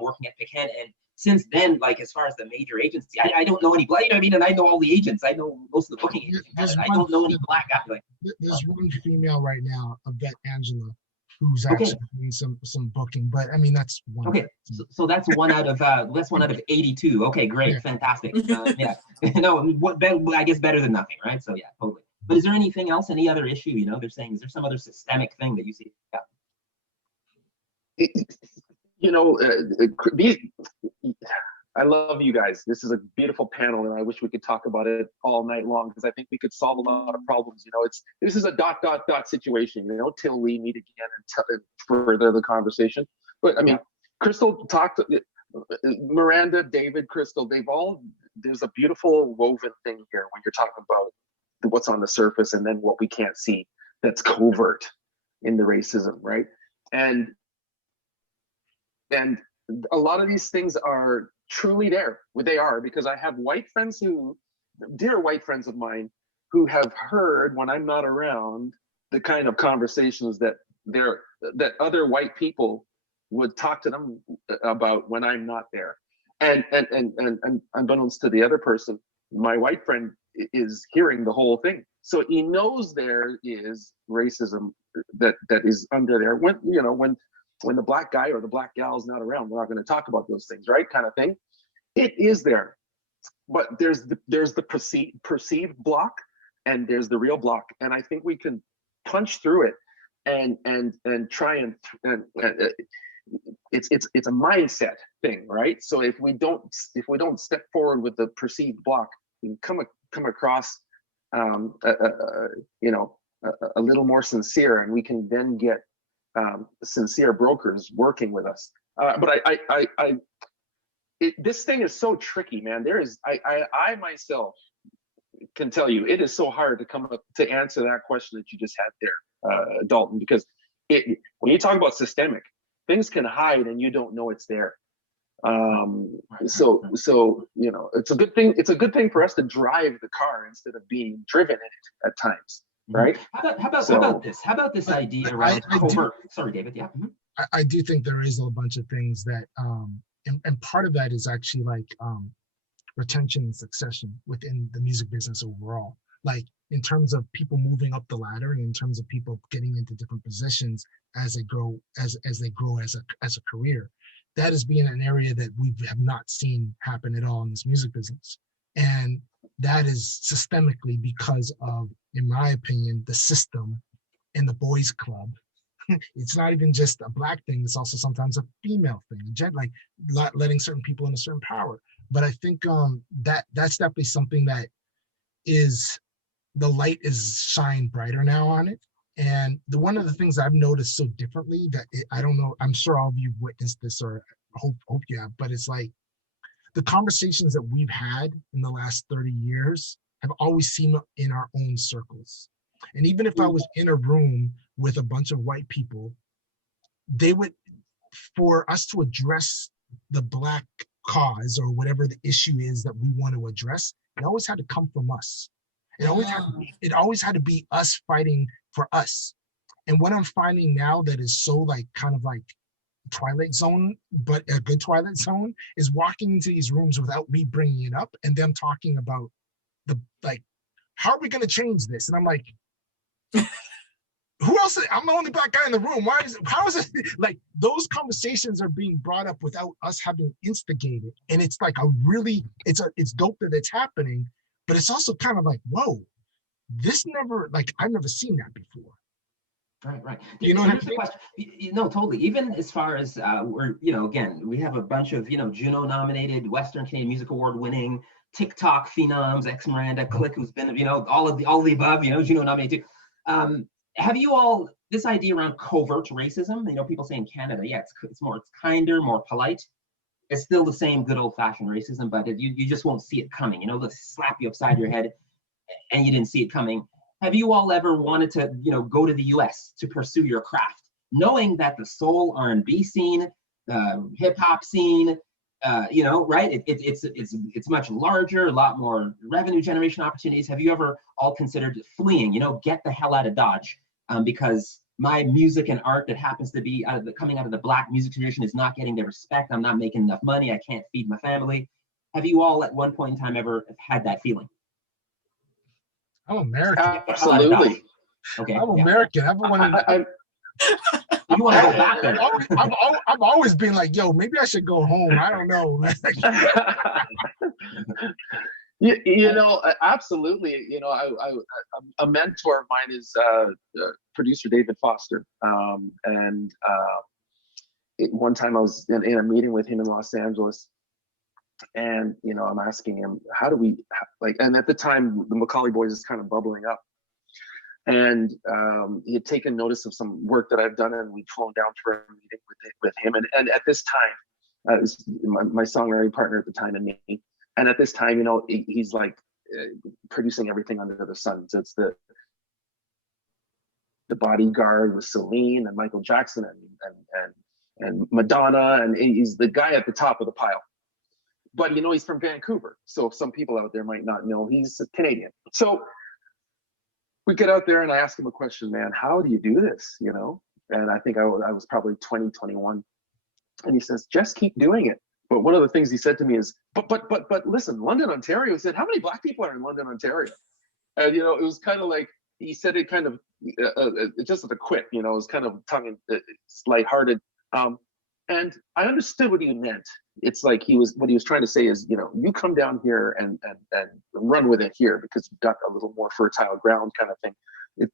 working at Pecan. And since then, like as far as the major agency, I don't know any black. You know what I mean? And I know all the agents. I know most of the booking agents. I don't know any black guys. Like, there's one female right now, Yvette Angela, who's actually doing some booking, but I mean that's one. Okay, so that's one out of 82. Okay, great, fantastic. Yeah, no, I guess better than nothing, right? So yeah, totally. But is there anything else? Any other issue? You know, they're saying, is there some other systemic thing that you see? Yeah. You know, I love you guys. This is a beautiful panel, and I wish we could talk about it all night long, because I think we could solve a lot of problems. You know, this is a ... situation, you know, till we meet again and further the conversation. But I mean, Krystle talked, Miranda, David, Krystle, there's a beautiful woven thing here when you're talking about what's on the surface and then what we can't see that's covert in the racism, right? And a lot of these things are truly there. They are, because I have dear white friends of mine, who have heard when I'm not around the kind of conversations that other white people would talk to them about when I'm not there. And unbeknownst to the other person, my white friend is hearing the whole thing. So he knows there is racism that is under there. When the black guy or the black gal is not around, we're not going to talk about those things, right? Kind of thing. It is there, but there's the perceived block, and there's the real block, and I think we can punch through it and try and it's a mindset thing, right? So if we don't step forward with the perceived block, we come across a little more sincere, and we can then get sincere brokers working with us. But this thing is so tricky, man. I myself can tell you, it is so hard to come up to answer that question that you just had there, Dalton, because when you talk about systemic, things can hide and you don't know it's there. So you know, it's a good thing. It's a good thing for us to drive the car instead of being driven in it at times, right? How about this? How about this idea around covert? Sorry, David. Yeah. I do think there is a bunch of things that, and part of that is actually like retention and succession within the music business overall. Like in terms of people moving up the ladder, and in terms of people getting into different positions as they grow, as they grow as a career. That is being an area that we have not seen happen at all in this music business. And that is systemically because of, in my opinion, the system and the boys club. It's not even just a Black thing, it's also sometimes a female thing, like letting certain people in a certain power. But I think that's definitely something that is, the light is shined brighter now on it. And one of the things I've noticed so differently that I don't know, I'm sure all of you witnessed this, or hope you have, but it's like the conversations that we've had in the last 30 years have always seemed in our own circles. And even if I was in a room with a bunch of white people, they would, for us to address the Black cause or whatever the issue is that we want to address, it always had to come from us. It always had to be us fighting for us. And what I'm finding now that is so like kind of like Twilight Zone, but a good Twilight Zone, is walking into these rooms without me bringing it up and them talking about how are we going to change this? And I'm like, who else? I'm the only Black guy in the room. How is it like those conversations are being brought up without us having instigated? And it's like it's dope that it's happening, but it's also kind of like, whoa, I've never seen that before. Right. You know what I Here's the question. No, totally. Even as far as again, we have a bunch of, Juno nominated, Western Canadian Music Award winning, TikTok phenoms, ex Miranda Click, who's been, all of the above, Juno nominated too. Have you all, this idea around covert racism, people say in Canada, yeah, it's kinder, more polite. It's still the same good old fashioned racism, but you just won't see it coming. They'll slap you upside your head and you didn't see it coming. Have you all ever wanted to, go to the US to pursue your craft, knowing that the soul R&B scene, the hip hop scene, right? It's much larger, a lot more revenue generation opportunities. Have you ever all considered fleeing, get the hell out of Dodge, because my music and art that happens to be coming out of the Black music tradition is not getting the respect. I'm not making enough money. I can't feed my family. Have you all at one point in time ever had that feeling? I'm American. Absolutely. Okay. I'm American. I You want to go back there? I've always been like, yo, maybe I should go home. I don't know. Absolutely. A mentor of mine is producer David Foster. One time I was in a meeting with him in Los Angeles, and I'm asking him, how do we and at the time the Macaulay Boys is kind of bubbling up, and he had taken notice of some work that I've done, and we'd flown down for a meeting with him, and at this time it was my songwriting partner at the time and me, and at this time he's like producing everything under the sun. So it's the Bodyguard with Celine and Michael Jackson and Madonna, and he's the guy at the top of the pile. But he's from Vancouver, so some people out there might not know he's Canadian. So we get out there and I ask him a question, man, how do you do this? And I think I was probably 20, 21. And he says, just keep doing it. But one of the things he said to me is, but listen, London, Ontario. He said, how many Black people are in London, Ontario? And it was kind of like, he said it kind of just at a quip, it was kind of tongue and lighthearted. And I understood what he meant. It's like what he was trying to say is, you come down here and run with it here because you've got a little more fertile ground kind of thing.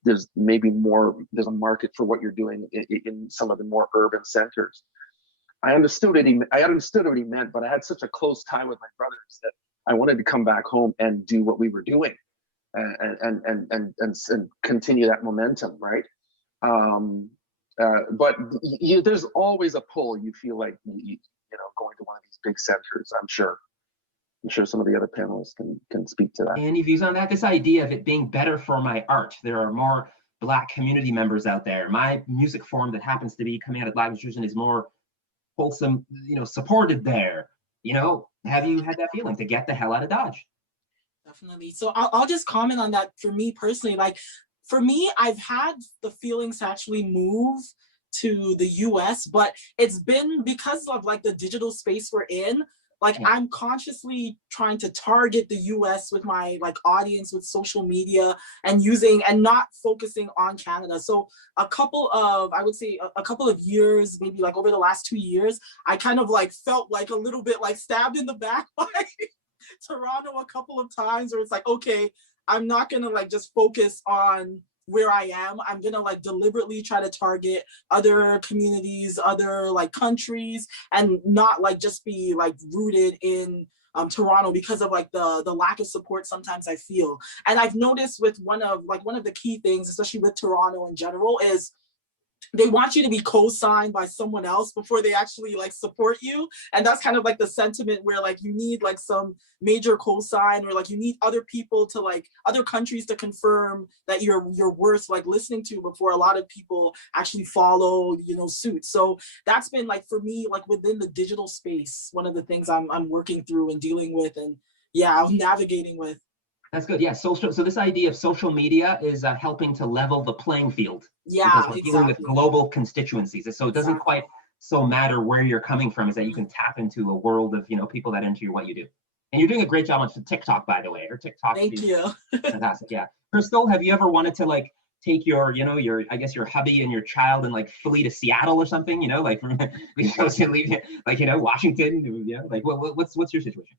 There's a market for what you're doing in some of the more urban centers. I understood what he meant, but I had such a close tie with my brothers that I wanted to come back home and do what we were doing and continue that momentum, right? But there's always a pull. You feel like going to one of these big centers. I'm sure some of the other panelists can speak to that. Any views on that? This idea of it being better for my art. There are more Black community members out there. My music form that happens to be coming out of Black nutrition is more wholesome, supported there. Have you had that feeling to get the hell out of Dodge? Definitely. So I'll just comment on that. For me personally, like for me, I've had the feelings to actually move to the US, but it's been because of like the digital space we're in. Like Yeah. I'm consciously trying to target the US with my like audience with social media and not focusing on Canada. So I would say a couple of years, maybe like over the last 2 years, I kind of like felt like a little bit like stabbed in the back by Toronto a couple of times, where it's like, okay, I'm not gonna like just focus on where I am. I'm gonna like deliberately try to target other communities, other like countries, and not like just be like rooted in Toronto because of like the lack of support sometimes I feel. And I've noticed with one of the key things, especially with Toronto in general, is they want you to be co-signed by someone else before they actually like support you. And that's kind of like the sentiment where like you need like some major co-sign, or like you need other people to like other countries to confirm that you're worth like listening to before a lot of people actually follow suit. So that's been like for me, like within the digital space, one of the things I'm working through and dealing with, and I'm navigating with. That's good. Yeah. So this idea of social media is helping to level the playing field. Yeah, because we're dealing with exactly. global constituencies. So it doesn't quite so matter where you're coming from, is that you can tap into a world of Mm-hmm. people that enter what you do. And you're doing a great job on TikTok, by the way. Or TikTok. Thank you. Fantastic. Yeah. Krystle, have you ever wanted to like take your hubby and your child and like flee to Seattle or something? Like from leave like Washington. Like what's your situation?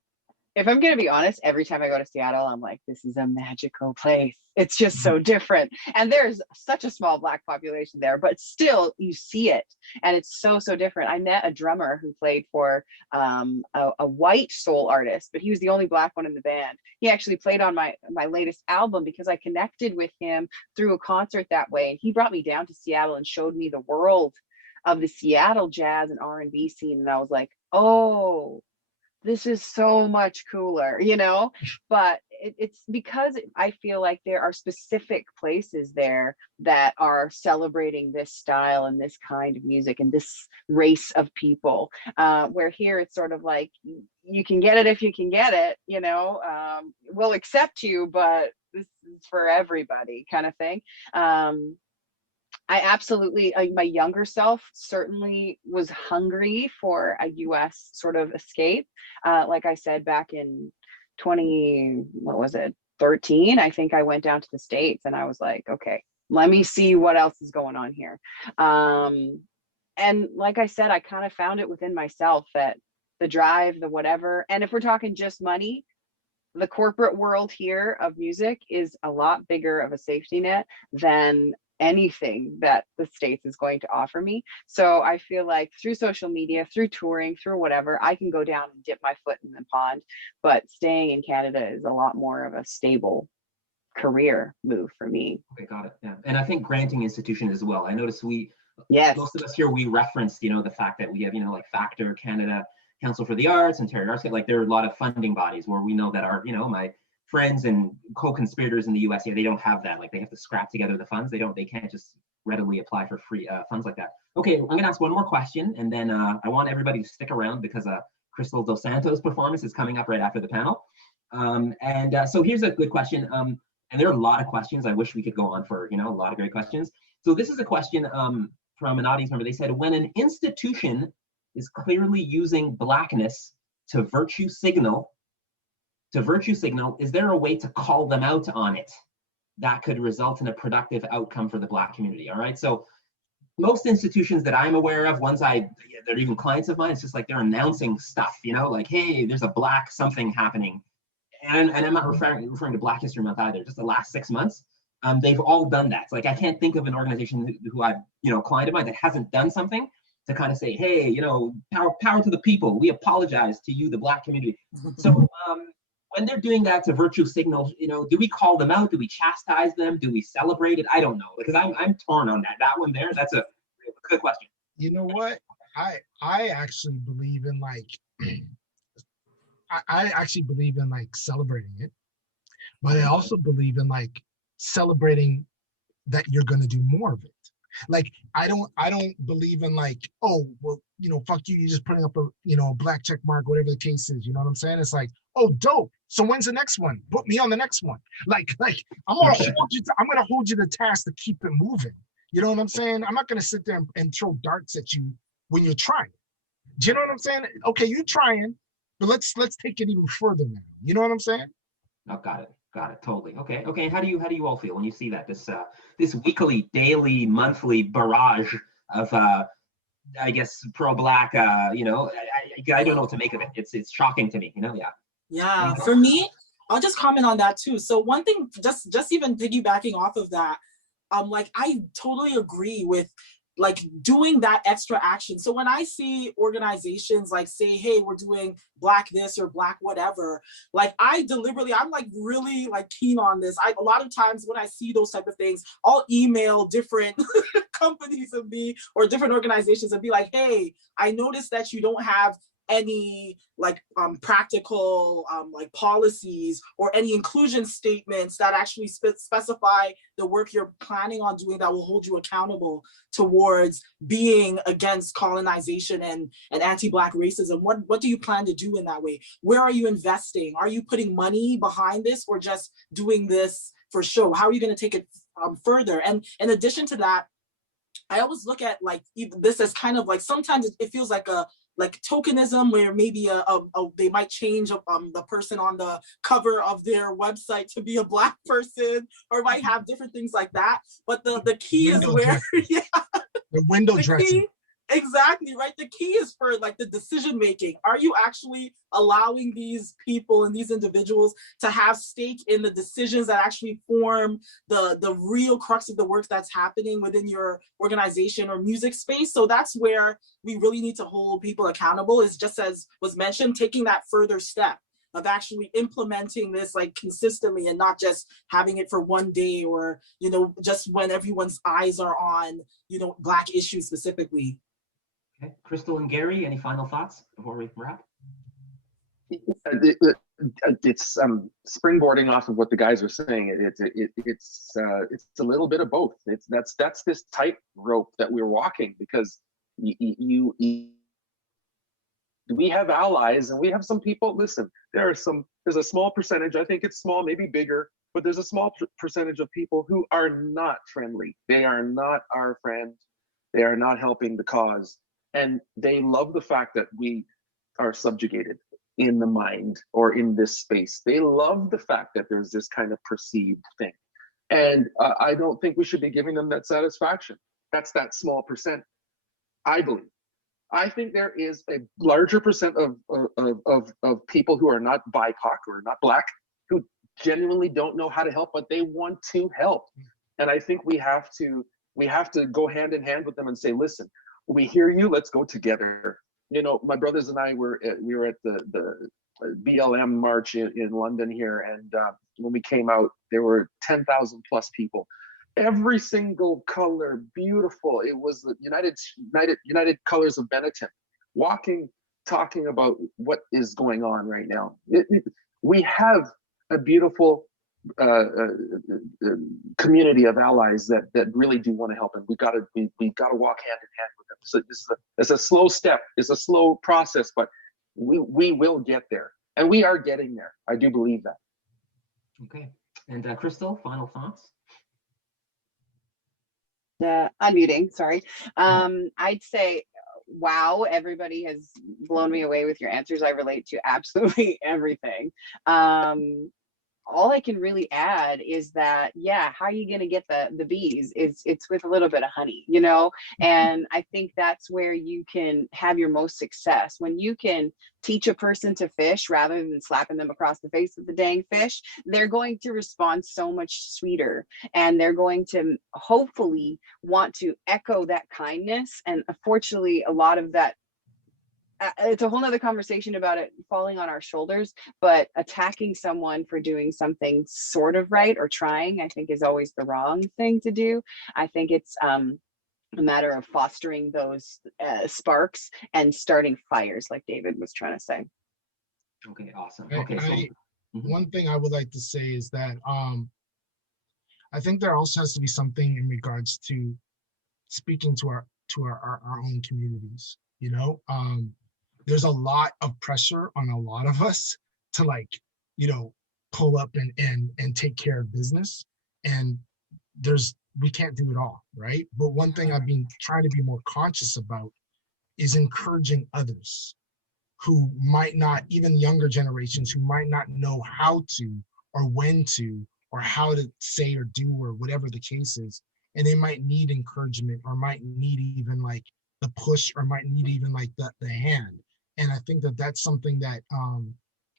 If I'm going to be honest, every time I go to Seattle, I'm like, this is a magical place. It's just so different. And there's such a small Black population there, but still you see it. And it's so, so different. I met a drummer who played for a white soul artist, but he was the only Black one in the band. He actually played on my latest album because I connected with him through a concert that way. And he brought me down to Seattle and showed me the world of the Seattle jazz and R&B scene. And I was like, oh, this is so much cooler, but it's because I feel like there are specific places there that are celebrating this style and this kind of music and this race of people, where here it's sort of like, you can get it if you can get it, we'll accept you, but this is for everybody kind of thing. I absolutely, my younger self certainly was hungry for a US sort of escape. Like I said, back in 13, I think I went down to the States and I was like, okay, let me see what else is going on here. And like I said, I kind of found it within myself that the drive, the whatever, and if we're talking just money, the corporate world here of music is a lot bigger of a safety net than anything that the States is going to offer me. So I feel like through social media, through touring, through whatever, I can go down and dip my foot in the pond, but staying in Canada is a lot more of a stable career move for me. Okay, got it. Yeah. And I think granting institutions as well. I noticed Most of us here, we referenced, the fact that we have, like Factor Canada, Council for the Arts, and Terry Arts. Like there are a lot of funding bodies where we know that our, my friends and co-conspirators in the US, they don't have that. Like they have to scrap together the funds. They can't just readily apply for free funds like that. Okay, I'm gonna ask one more question, and then I want everybody to stick around because Krystle Dos Santos' performance is coming up right after the panel. So here's a good question. And there are a lot of questions. I wish we could go on for, a lot of great questions. So this is a question from an audience member. They said, when an institution is clearly using Blackness to virtue signal, is there a way to call them out on it that could result in a productive outcome for the Black community? All right. So most institutions that I'm aware of, they're even clients of mine, it's just like they're announcing stuff, like, hey, there's a Black something happening. And I'm not referring to Black History Month either, just the last 6 months. They've all done that. It's like, I can't think of an organization who I've, client of mine that hasn't done something to kind of say, hey, power to the people. We apologize to you, the Black community. So when they're doing that to virtue signal, do we call them out? Do we chastise them? Do we celebrate it? I don't know, because I'm torn on that. That one there, that's a good question. You know what? I actually believe in I actually believe in celebrating it, but I also believe in celebrating that you're going to do more of it. Like, I don't believe in like, oh, well, fuck you, you're just putting up a, a black check mark, whatever the case is. You know what I'm saying? It's like, oh, dope. So when's the next one? Put me on the next one. Like I'm gonna hold you to task to keep it moving. You know what I'm saying? I'm not gonna sit there and throw darts at you when you're trying. Do you know what I'm saying? Okay, you're trying, but let's take it even further now. You know what I'm saying? Oh, got it. Got it. Totally. Okay. Okay. How do you all feel when you see that this weekly, daily, monthly barrage of I guess pro-black? I don't know what to make of it. It's shocking to me. Yeah. Yeah. For me, I'll just comment on that too. So one thing, just even piggybacking off of that, like I totally agree with like doing that extra action. So when I see organizations like say, hey, we're doing black this or black whatever, like I'm like really like keen on this. A lot of times when I see those type of things, I'll email different companies and or different organizations and be like, hey, I noticed that you don't have any like practical like policies or any inclusion statements that actually specify the work you're planning on doing that will hold you accountable towards being against colonization and anti-black racism. What do you plan to do in that way? Where are you investing? Are you putting money behind this or just doing this for show? How are you going to take it further? And in addition to that, I always look at like this as kind of like sometimes it feels like a tokenism where maybe they might change the person on the cover of their website to be a black person or might have different things like that. But the key is where the window dressing. Exactly, right? The key is for like the decision making. Are you actually allowing these people and these individuals to have stake in the decisions that actually form the real crux of the work that's happening within your organization or music space? So that's where we really need to hold people accountable, is just as was mentioned, taking that further step of actually implementing this like consistently and not just having it for one day or, just when everyone's eyes are on, black issues specifically. Okay. Krystle and Gary, any final thoughts before we wrap? It's springboarding off of what the guys were saying. It's a little bit of both. That's this tightrope that we're walking, because we have allies and we have some people. Listen, there's a small percentage. I think it's small, maybe bigger, but there's a small percentage of people who are not friendly. They are not our friend. They are not helping the cause. And they love the fact that we are subjugated in the mind or in this space. They love the fact that there's this kind of perceived thing. And I don't think we should be giving them that satisfaction. That's that small percent, I believe. I think there is a larger percent of people who are not BIPOC or not black, who genuinely don't know how to help, but they want to help. And I think we have to go hand in hand with them and say, listen, we hear you, let's go together. My brothers and I were at the BLM march in London here, and when we came out, there were 10,000 plus people. Every single color, beautiful. It was the United Colors of Benetton, walking, talking about what is going on right now. We have a beautiful community of allies that really do want to help, and we got to walk hand in hand with them. So it's a slow step, it's a slow process, but we will get there, and we are getting there. I do believe that. Okay, and Krystle, final thoughts? Unmuting, sorry. I'd say, wow, everybody has blown me away with your answers. I relate to absolutely everything. All I can really add is that, how are you going to get the bees? It's with a little bit of honey, and I think that's where you can have your most success. When you can teach a person to fish rather than slapping them across the face with the dang fish, they're going to respond so much sweeter, and they're going to hopefully want to echo that kindness. And unfortunately, a lot of that, it's a whole nother conversation about it falling on our shoulders, but attacking someone for doing something sort of right or trying, I think, is always the wrong thing to do. I think it's a matter of fostering those sparks and starting fires, like David was trying to say. Okay, awesome. Okay, so one thing I would like to say is that I think there also has to be something in regards to speaking to our own communities. You know, there's a lot of pressure on a lot of us to, like, you know, pull up and take care of business, and we can't do it all, right? But one thing I've been trying to be more conscious about is encouraging others who might not, even younger generations who might not know how to or when to or how to say or do or whatever the case is, and they might need encouragement or might need even like the push or might need even like the hand. And I think that that's something that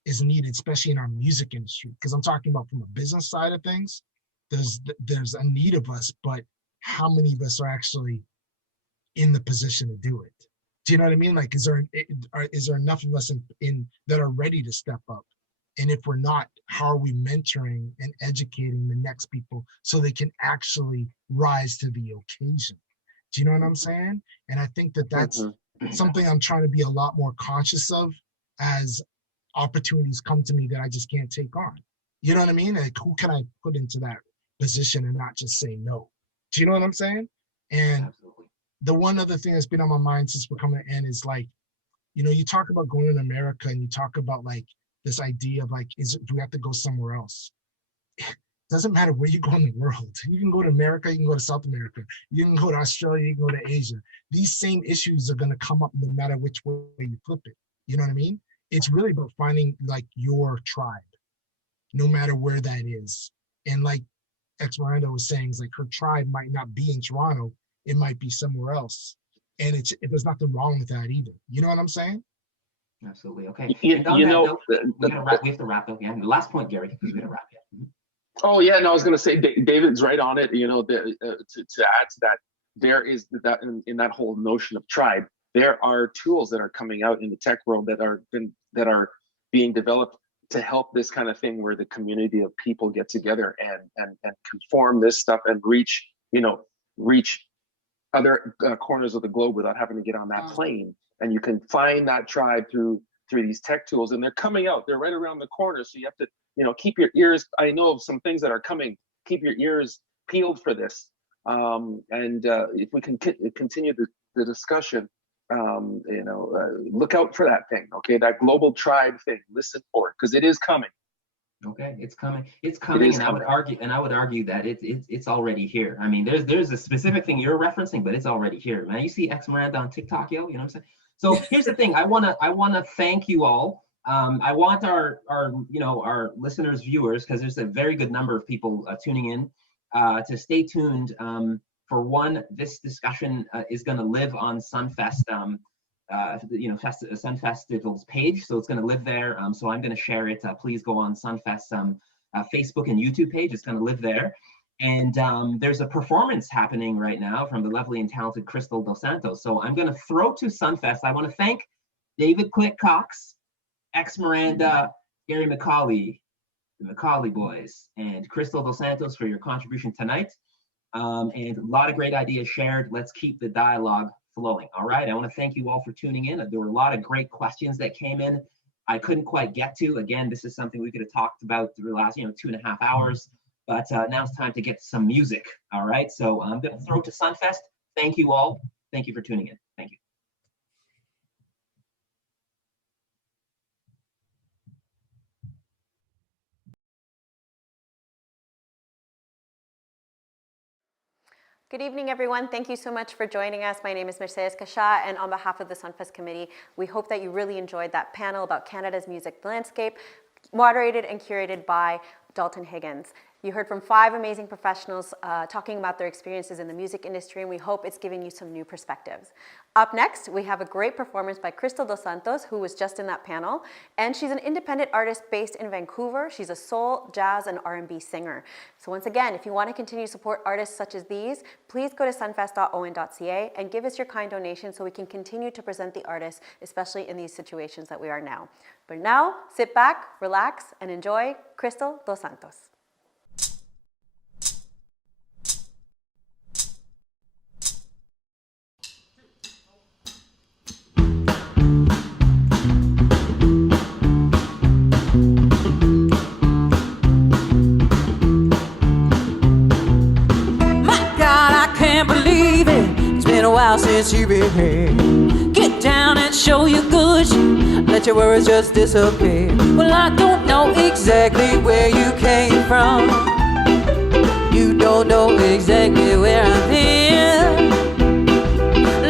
is needed, especially in our music industry, because I'm talking about from a business side of things. There's a need of us, but how many of us are actually in the position to do it? Do you know what I mean? Like, is there enough of us in that are ready to step up? And if we're not, how are we mentoring and educating the next people so they can actually rise to the occasion? Do you know what I'm saying? And I think that that's something I'm trying to be a lot more conscious of as opportunities come to me that I just can't take on. You know what I mean? Like, who can I put into that position and not just say no? Do you know what I'm saying? And Absolutely. the one other thing that's been on my mind since we're coming to end is, like, you know, you talk about going to America and you talk about like this idea of like, do we have to go somewhere else? It doesn't matter where you go in the world. You can go to America, you can go to South America, you can go to Australia, you can go to Asia. These same issues are going to come up no matter which way you flip it. You know what I mean? It's really about finding like your tribe, no matter where that is. And like Miranda was saying, is like her tribe might not be in Toronto, it might be somewhere else. And there's nothing wrong with that either. You know what I'm saying? Absolutely. Okay. You know, we have to wrap up. Yeah. The last point, Gary, because we got to wrap it. Oh yeah, no, I was going to say David's right on it. You know, to add to that, there is that in that whole notion of tribe, there are tools that are coming out in the tech world that are being developed to help this kind of thing, where the community of people get together and conform this stuff and reach other corners of the globe without having to get on that plane. And you can find that tribe through these tech tools, and they're coming out. They're right around the corner, so you have to, you know, keep your ears. I know of some things that are coming. Keep your ears peeled for this. If we can continue the discussion, look out for that thing. Okay, that global tribe thing. Listen for it, because it is coming. Okay, it's coming. It's coming, and coming. I would argue that it's already here. I mean, there's a specific thing you're referencing, but it's already here, man. You see Miranda on TikTok, yo. You know what I'm saying? So here's the thing. I wanna thank you all. I want our listeners, viewers, because there's a very good number of people tuning in, to stay tuned. For one, this discussion is going to live on Sunfest, Sun Festival's page, so it's going to live there. So I'm going to share it. Please go on Sunfest Facebook and YouTube page. It's going to live there. And there's a performance happening right now from the lovely and talented Krystle Dos Santos. So I'm going to throw to Sunfest. I want to thank David Quick Cox, Miranda, Gary McCauley, the McCauley boys, and Krystle Dos Santos for your contribution tonight. And a lot of great ideas shared. Let's keep the dialogue flowing. All right. I want to thank you all for tuning in. There were a lot of great questions that came in. I couldn't quite get to. Again, this is something we could have talked about through the last 2.5 hours. But now it's time to get some music. All right. So I'm going to throw to Sunfest. Thank you all. Thank you for tuning in. Thank you. Good evening, everyone. Thank you so much for joining us. My name is Mercedes Casha, and on behalf of the Sunfest Committee, we hope that you really enjoyed that panel about Canada's music landscape, moderated and curated by Dalton Higgins. You heard from 5 amazing professionals talking about their experiences in the music industry, and we hope it's giving you some new perspectives. Up next, we have a great performance by Krystle Dos Santos, who was just in that panel, and she's an independent artist based in Vancouver. She's a soul, jazz, and R&B singer. So once again, if you want to continue to support artists such as these, please go to sunfest.on.ca and give us your kind donation so we can continue to present the artists, especially in these situations that we are now. But now, sit back, relax, and enjoy Krystle Dos Santos. while since you've been here. Get down and show your goods. Let your worries just disappear. Well, I don't know exactly where you came from. You don't know exactly where I've been.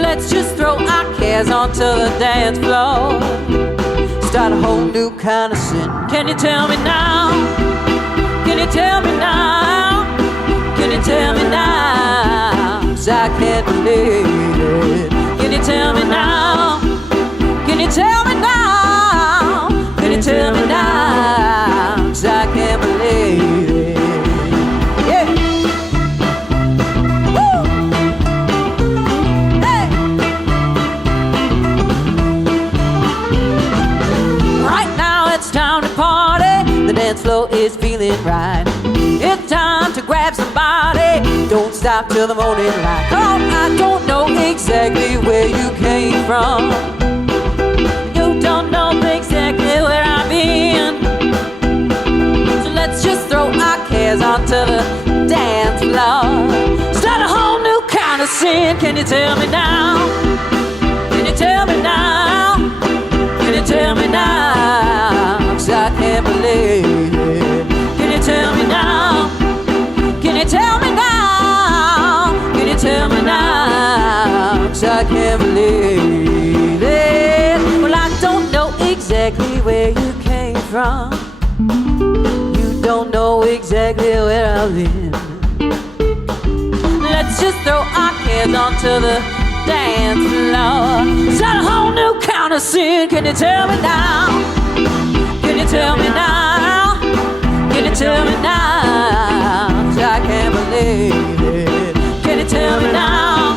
Let's just throw our cares onto the dance floor. Start a whole new kind of sin. Can you tell me now? Can you tell me now? Can you tell me now? 'Cause I can't believe it. Can you tell me now? Can you tell me now? Can you tell me now? 'Cause I can't believe it. Yeah. Woo! Hey! Right now it's time to party. The dance floor is feeling right. It's time to grab somebody. Don't stop till the morning light. Come on, I don't know exactly where you came from. You don't know exactly where I've been. So let's just throw our cares onto the dance floor. Start a whole new kind of sin. Can you tell me now? Can you tell me now? Can you tell me now? 'Cause I can't believe it. Can you tell me now? Can you tell me now? Can you tell me now? 'Cause I can't believe it. Well, I don't know exactly where you came from. You don't know exactly where I've been. Let's just throw our cares onto the dance floor. Start a whole new kind of sin. Can you tell me now? Can you tell me now? Can you tell me now? 'Cause I can't believe it. Can you tell me now?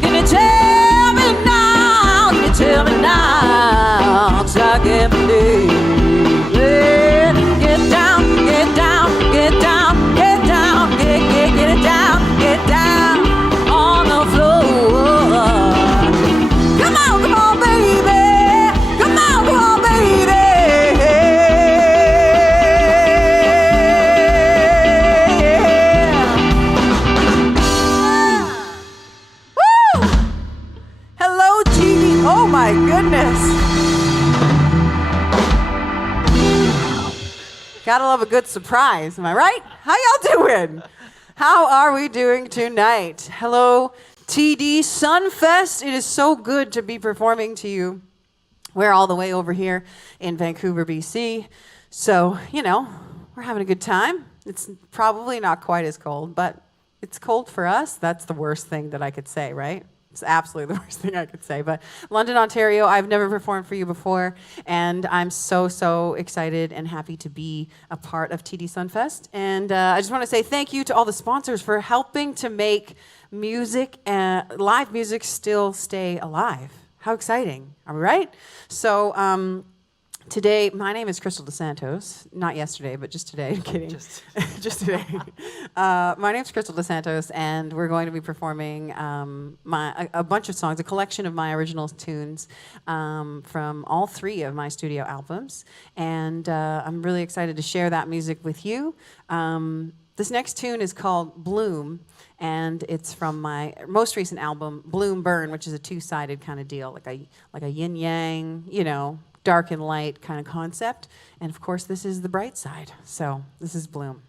Can you tell me now? Can you tell me now? 'Cause I can't believe it. Get down, get down, get down, get down, get it down, get down on the floor. Come on, baby. Come on, baby. Oh my goodness. Gotta love a good surprise, am I right? How y'all doing? How are we doing tonight? Hello, TD Sunfest. It is so good to be performing to you. We're all the way over here in Vancouver, BC. So, you know, we're having a good time. It's probably not quite as cold, but it's cold for us. That's the worst thing that I could say, right? It's absolutely the worst thing I could say. But London, Ontario, I've never performed for you before, and I'm so excited and happy to be a part of TD Sunfest. And I just want to say thank you to all the sponsors for helping to make music, live music, still stay alive. How exciting, all right? So today, my name is Krystle Dos Santos. Not yesterday, but just today. I'm kidding. Just today. My name is Krystle Dos Santos, and we're going to be performing a bunch of songs, a collection of my original tunes from all 3 of my studio albums. And I'm really excited to share that music with you. This next tune is called Bloom, and it's from my most recent album, Bloom Burn, which is a 2-sided kind of deal, like a yin-yang, you know, dark and light kind of concept. And of course, this is the bright side. So this is Bloom.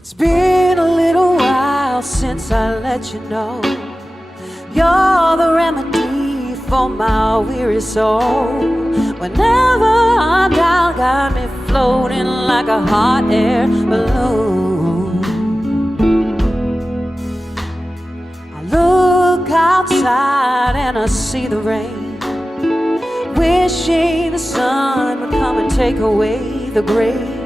It's been a little while since I let you know you're the remedy for my weary soul. Whenever I'm down, got me floating like a hot air balloon. I look outside and I see the rain, wishing the sun would come and take away the gray.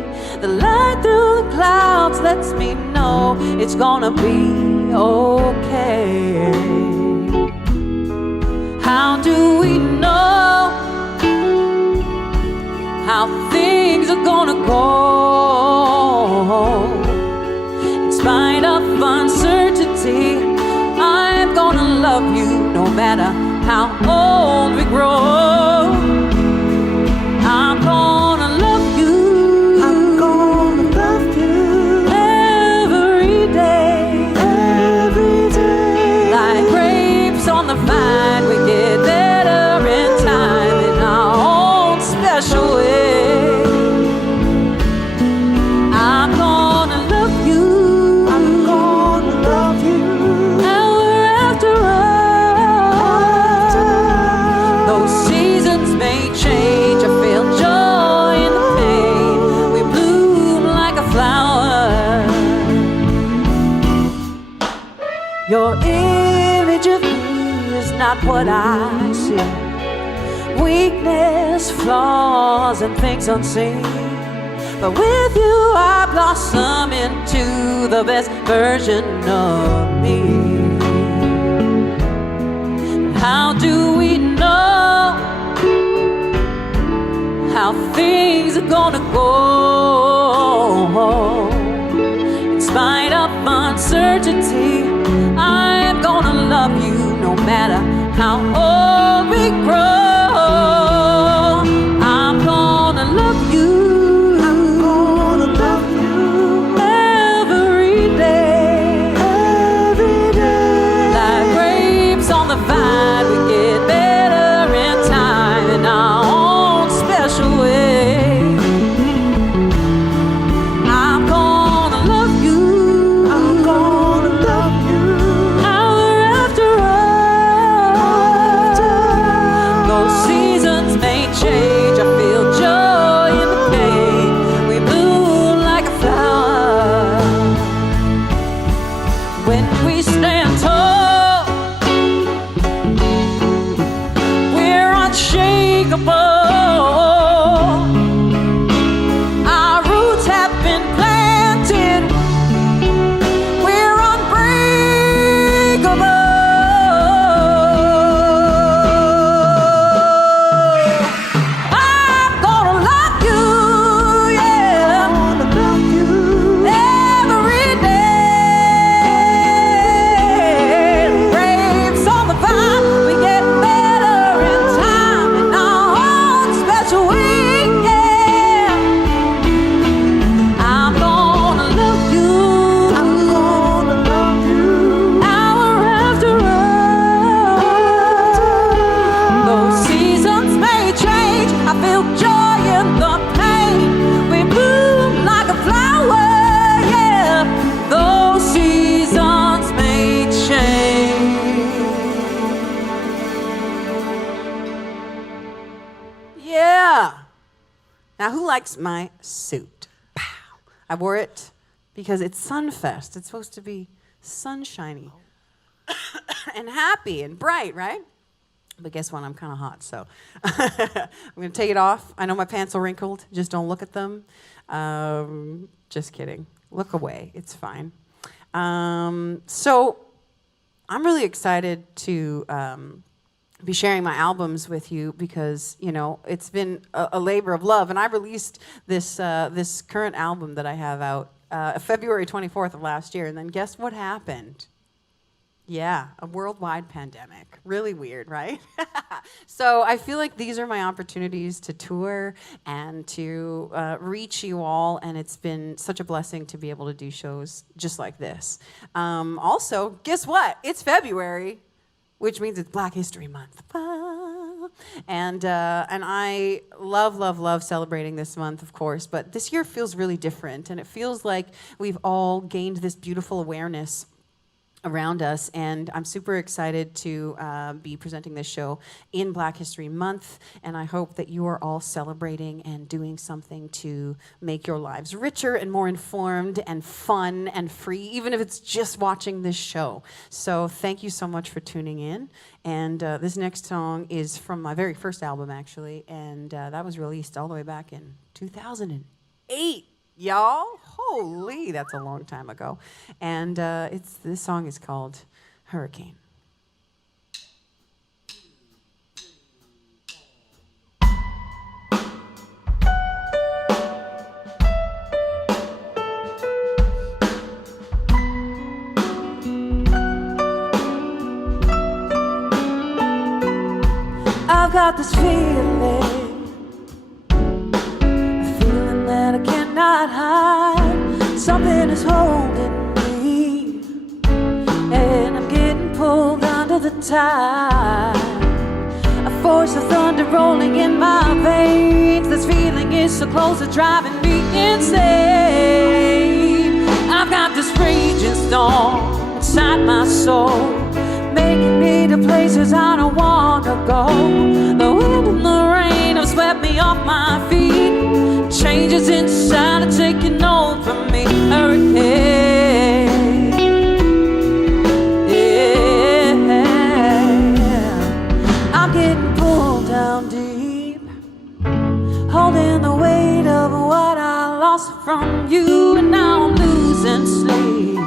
The light through the clouds lets me know it's gonna be okay. How do we know how things are gonna go. In spite of uncertainty, I'm gonna love you no matter how old we grow. I'm gonna love you. I'm gonna love you every day. Every day. Like grapes on the vine, we get better in time in our own special way. I'm gonna love you. I'm gonna love you hour after hour. Those seasons may change. I feel joy in the pain. We bloom like a flower. Your image of me is not what I see. Weakness, flaws, and things unseen. But with you, I blossom into the best version of me. How do we know how things are gonna go? In spite of uncertainty, I'm gonna love you no matter how old we grow. I'm gonna love you. I'm gonna love you every day. Every day. Like grapes on the vine, we get better in time in our own special way. I'm gonna love you. I'm gonna love you hour after hour. Those seasons may change. I feel joy in the pain. We bloom like a flower. When we stand tall, we're unshakable. Our roots have been planted. We're unbreakable. I'm gonna love you, yeah. I'm gonna love you every day. Grapes on the vine, we get better in time in our own special way, yeah. I'm gonna love you. I'm gonna love you hour after hour. Those seasons may change. I feel joy in the pain. We bloom like a flower, yeah. Those seasons may change. Yeah. Now, who likes my suit? Pow. I wore it because it's Sunfest. It's supposed to be sunshiny and happy and bright, right? But guess what? I'm kind of hot, so I'm going to take it off. I know my pants are wrinkled. Just don't look at them. Just kidding. Look away. It's fine. So I'm really excited to be sharing my albums with you because, you know, it's been a labor of love. And I released this this current album that I have out February 24th of last year. And then guess what happened? Yeah, a worldwide pandemic. Really weird, right? So I feel like these are my opportunities to tour and to reach you all, and it's been such a blessing to be able to do shows just like this. Also, guess what? It's February, which means it's Black History Month. And I love celebrating this month, of course, but this year feels really different, and it feels like we've all gained this beautiful awareness around us, and I'm super excited to be presenting this show in Black History Month, and I hope that you are all celebrating and doing something to make your lives richer and more informed and fun and free, even if it's just watching this show. So thank you so much for tuning in, and this next song is from my very first album, actually, and that was released all the way back in 2008. Y'all, holy, that's a long time ago. And this song is called Hurricane. I've got this feeling, a feeling that I cannot hide. Something is holding me, and I'm getting pulled under the tide. A force of thunder rolling in my veins. This feeling is so close to driving me insane. I've got this raging storm inside my soul, making me to places I don't wanna go. The wind and the rain have swept me off my feet. Changes inside are taking over me. Hurricane, yeah. I'm getting pulled down deep, holding the weight of what I lost from you, and now I'm losing sleep.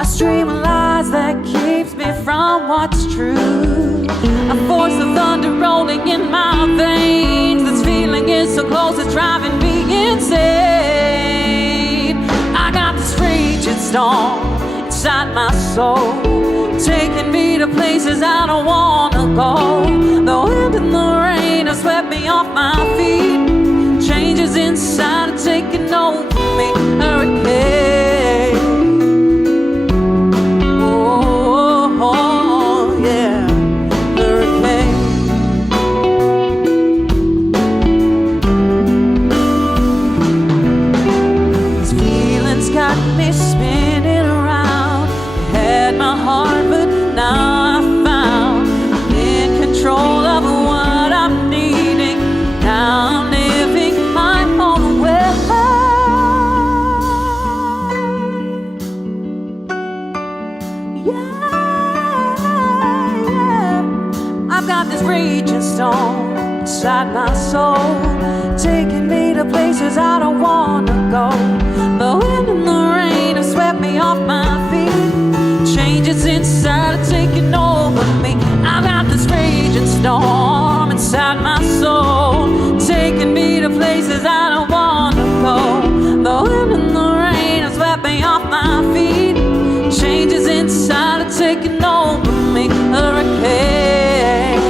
A stream of lies that keeps me from what's true. A force of thunder rolling in my veins. This feeling is so close, it's driving me insane. I got this raging storm inside my soul, taking me to places I don't wanna go. The wind and the rain have swept me off my feet. Changes inside are taking over me. Hurricane, oh yeah, hurricane. These feelings got me spinning around. It had my heart, but now I found I'm in control of what I'm needing. Now I'm living my own way. Yeah. I've got this raging storm inside my soul, taking me to places I don't wanna go. The wind and the rain have swept me off my feet. Changes inside are taking over me. I've got this raging storm inside my soul, taking me to places I don't wanna go. The wind and the rain have swept me off my feet. Changes inside are taking over me. Hurricane,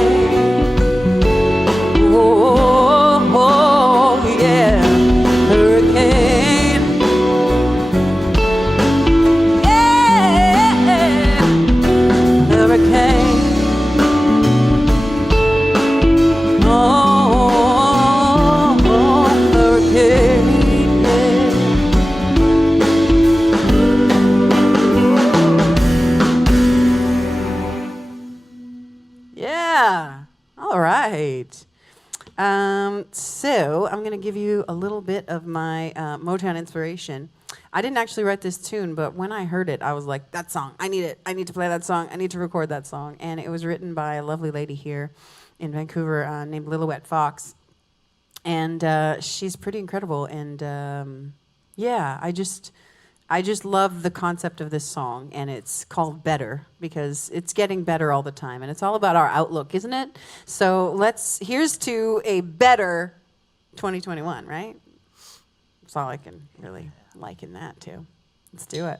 oh yeah, hurricane, yeah, hurricane, oh, hurricane, yeah. All right. So I'm going to give you a little bit of my Motown inspiration. I didn't actually write this tune, but when I heard it, I was like, that song, I need it. I need to play that song. I need to record that song. And it was written by a lovely lady here in Vancouver named Lillowette Fox. And she's pretty incredible. And yeah, I just love the concept of this song, and it's called Better because it's getting better all the time, and it's all about our outlook, isn't it? So here's to a better 2021, right? That's all I can really like in that too. Let's do it.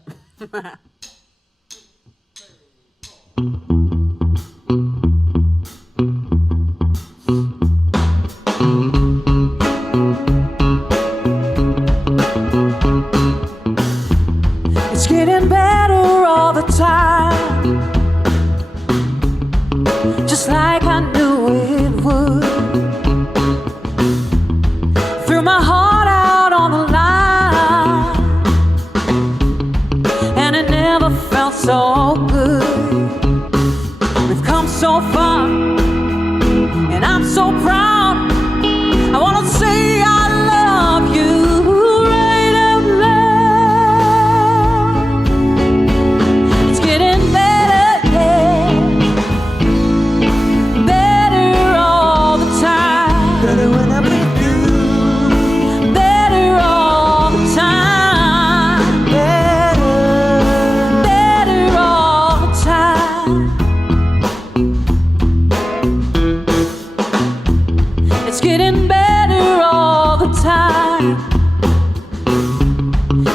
It's getting better all the time, just like I knew it would. Threw my heart out on the line, and it never felt so good. We've come so far, and I'm so proud. I wanna say I love you right out loud. It's getting better, yeah. Better all the time. Better when I'm with you. Better all the time. Better all the time. It's getting better all the time.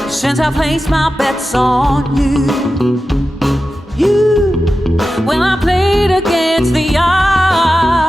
Since I placed my bets on you, when I played against the odds.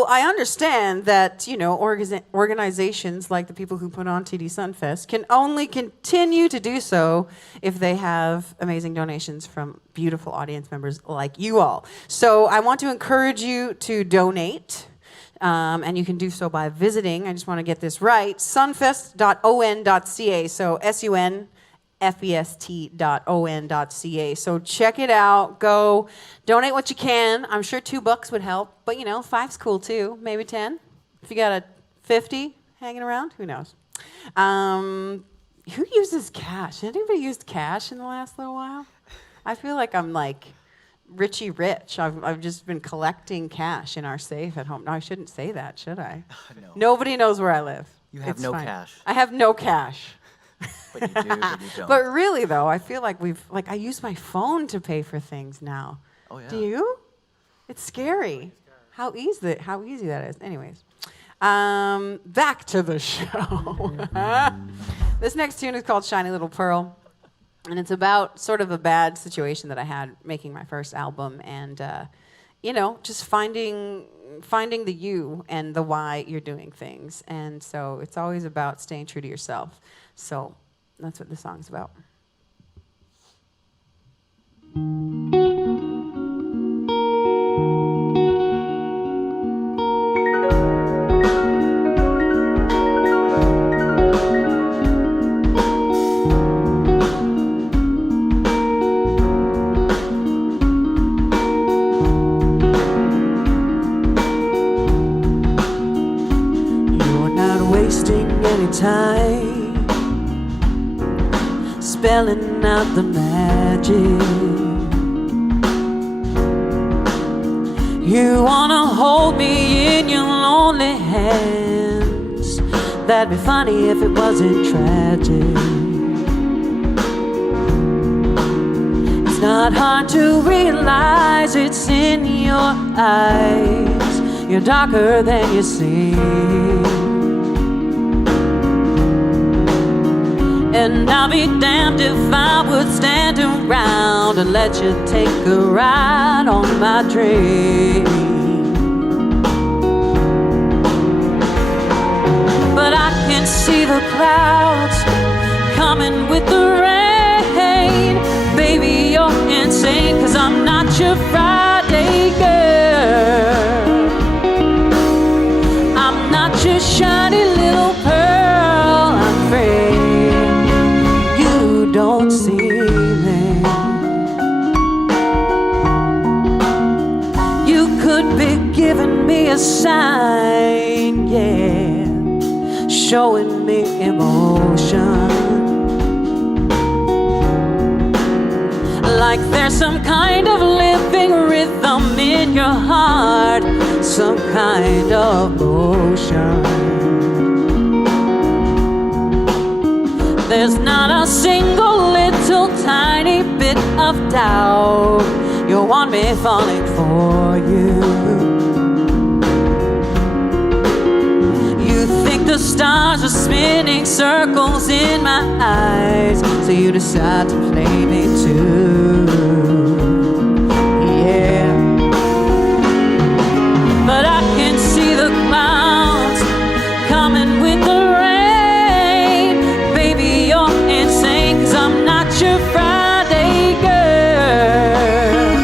So I understand that, organizations like the people who put on TD Sunfest can only continue to do so if they have amazing donations from beautiful audience members like you all. So I want to encourage you to donate. And you can do so by visiting, I just want to get this right, sunfest.on.ca, so sunfest.on.ca. So check it out, go, donate what you can. I'm sure $2 would help, but 5's cool too, maybe 10. If you got a 50 hanging around, who knows? Who uses cash? Anybody used cash in the last little while? I feel like I'm like Richie Rich. I've just been collecting cash in our safe at home. No, I shouldn't say that, should I? No. Nobody knows where I live. You have It's no fine. cash. I have no cash. But you do, but you don't. But really though, I feel like I use my phone to pay for things now. Oh, yeah. Do you? It's scary. How easy that is. Anyways, back to the show. This next tune is called Shiny Little Pearl. And it's about sort of a bad situation that I had making my first album, and just finding the you and the why you're doing things. And so it's always about staying true to yourself. So that's what this song's about. Time spelling out the magic. You wanna hold me in your lonely hands. That'd be funny if it wasn't tragic. It's not hard to realize it's in your eyes. You're darker than you seem. And I'll be damned if I would stand around and let you take a ride on my dream. But I can see the clouds coming with the rain. Baby, you're insane, 'cause I'm not your Friday girl. I'm not your shiny little pearl, I'm afraid. Don't see me. You could be giving me a sign, yeah, showing me emotion, like there's some kind of living rhythm in your heart, some kind of motion. There's not a single little tiny bit of doubt. You want me falling for you. You think the stars are spinning circles in my eyes, so you decide to play me too. Yeah. But I can see the clouds coming with the your Friday girl.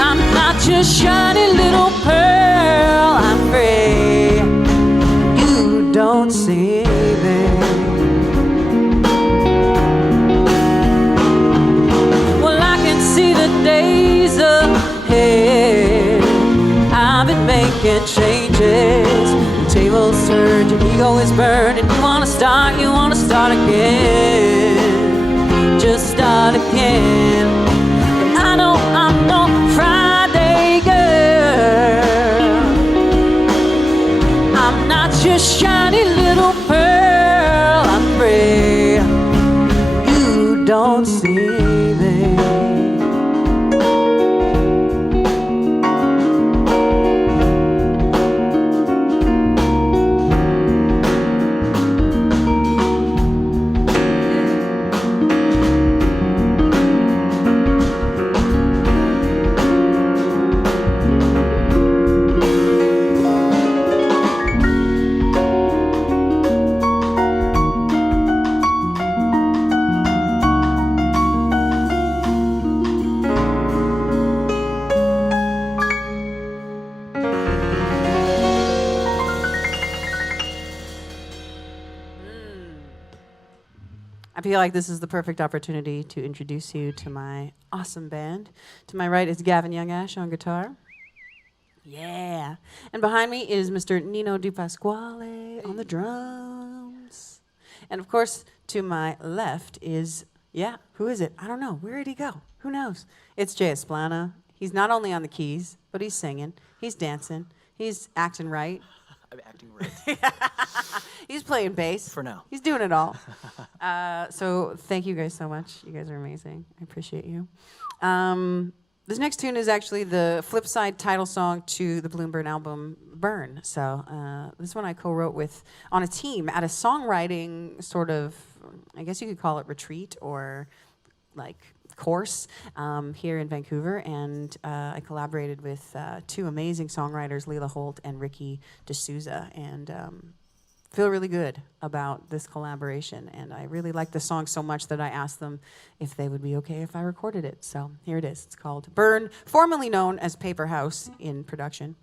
I'm not your shiny little pearl, I'm free. You don't see me. Well, I can see the days ahead. I've been making changes. The tables turned, your ego is burning. You wanna start again. Just start again. But I know I'm no Friday girl. I'm not your shiny little pearl, I'm free. You don't see me. feel like this is the perfect opportunity to introduce you to my awesome band. To my right is Gavin Youngash on guitar. Yeah. And behind me is Mr. Nino DiPasquale on the drums. And of course, to my left is, yeah, who is it? I don't know. Where did he go? Who knows? It's Jay Esplana. He's not only on the keys, but he's singing, he's dancing, he's acting right. I'm acting right. He's playing bass. For now. He's doing it all. So thank you guys so much. You guys are amazing. I appreciate you. This next tune is actually the flip side title song to the Bloomburn album, Burn. So this one I co-wrote with on a team at a songwriting sort of, I guess you could call it retreat or like course here in Vancouver. And I collaborated with two amazing songwriters, Leila Holt and Ricky D'Souza. And feel really good about this collaboration, and I really like the song so much that I asked them if they would be okay if I recorded it. So here it is. It's called Burn, formerly known as Paper House in production,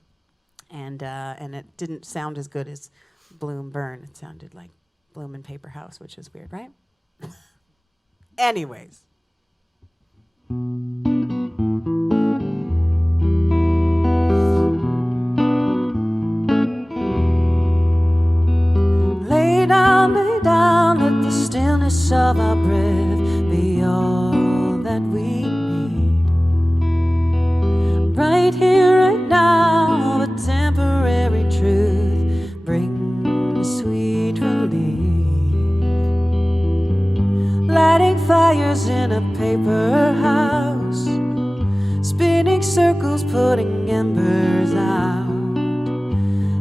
and it didn't sound as good as Bloom Burn. It sounded like Bloom and Paper House, which is weird, right? Anyways. Lay down, let the stillness of our breath be all that we need. Right here, right now, a temporary truth brings sweet relief. Lighting fires in a paper house, spinning circles, putting embers out.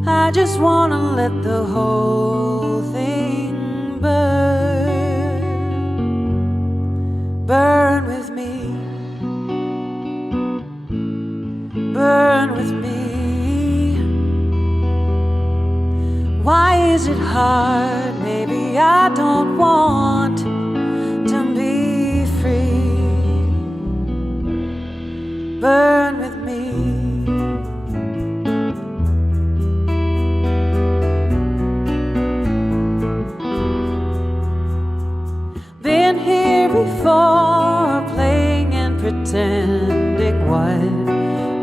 I just wanna let the whole thing burn. Burn with me. Burn with me. Why is it hard? Maybe I don't want to be free. Burn with me. Been here before, playing and pretending what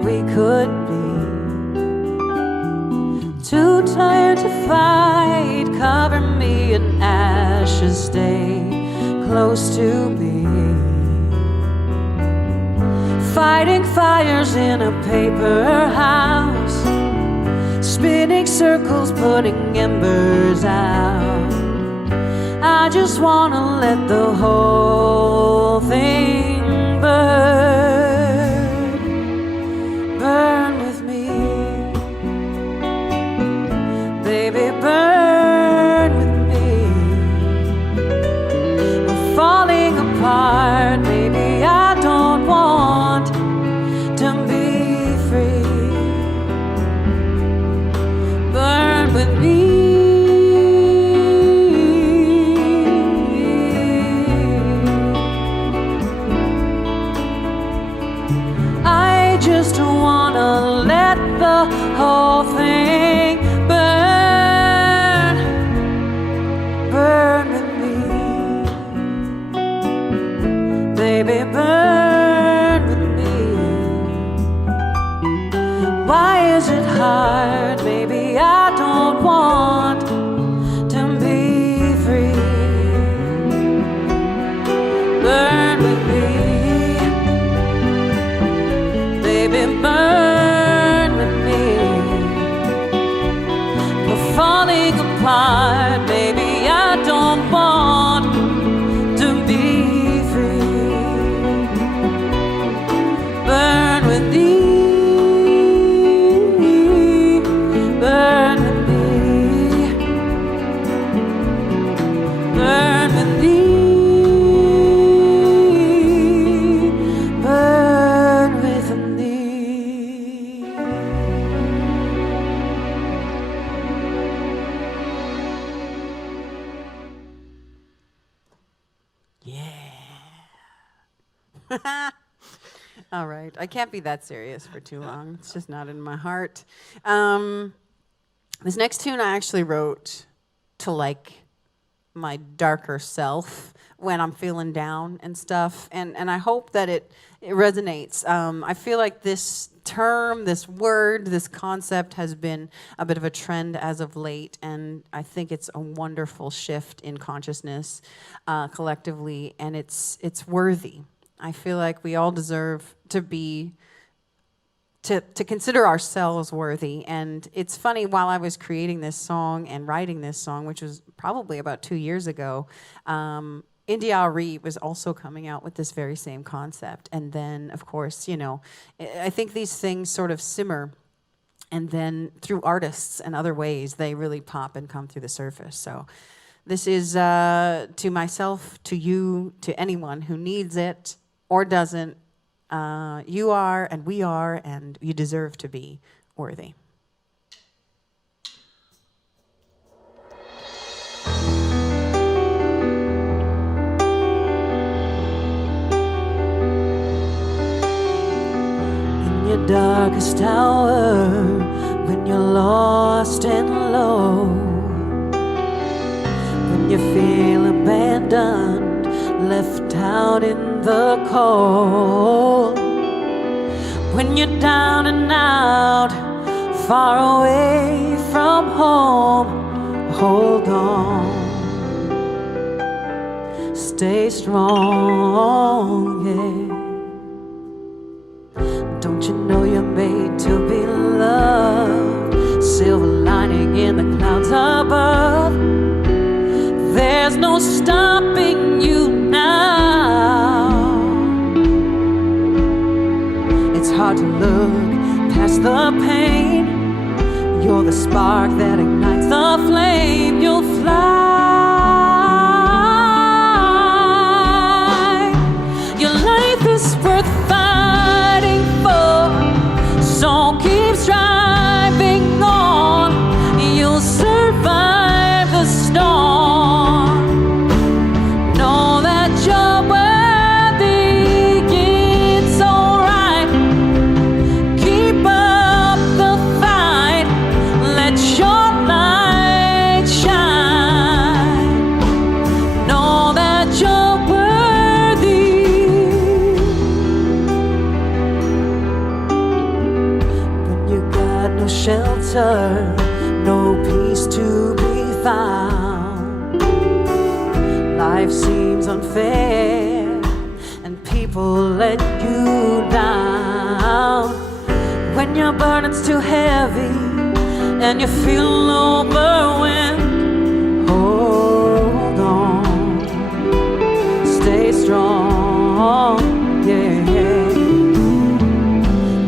we could be. Too tired to fight, cover me in ashes, stay close to me. Fighting fires in a paper house, spinning circles, putting embers out. I just wanna let the whole thing burn. Burn with me. Baby, burn with me. We're falling apart. Maybe I don't want to be free. Burn with me. Just wanna let the whole thing burn. Burn with me. Baby, burn with me. Why is it hard? Maybe I don't want to be free. Burn with me. Baby, burn with me. We're falling apart. Maybe I don't want to be free. Burn with me. Burn with me. Burn with me. Burn with me. All right. I can't be that serious for too long. It's just not in my heart. This next tune I actually wrote to like my darker self when I'm feeling down and stuff. And I hope that it resonates. I feel like this term, this word, this concept has been a bit of a trend as of late, and I think it's a wonderful shift in consciousness collectively, and it's worthy. I feel like we all deserve to be to consider ourselves worthy. And it's funny, while I was creating this song and writing this song, which was probably about 2 years ago, India Ari was also coming out with this very same concept. And then, of course, you know, I think these things sort of simmer, and then through artists and other ways, they really pop and come through the surface. So this is to myself, to you, to anyone who needs it or doesn't. You are, and we are, and you deserve to be worthy. In your darkest hour, when you're lost and low, when you feel abandoned, left out in the cold, when you're down and out, far away from home, hold on, stay strong, yeah. Don't you know you're made to be loved? Silver lining in the clouds above. There's no stopping you now. It's hard to look past the pain. You're the spark that ignites the flame. You'll fly. Your life is worth fighting for, so keep striving on. You'll survive the storm. Know that you're worthy, it's alright. Keep up the fight, let your light shine. Know that you're worthy. When you got no shelter, no peace to be found, life seems unfair and people let you down. When your burden's too heavy and you feel overwhelmed, hold on, stay strong, yeah.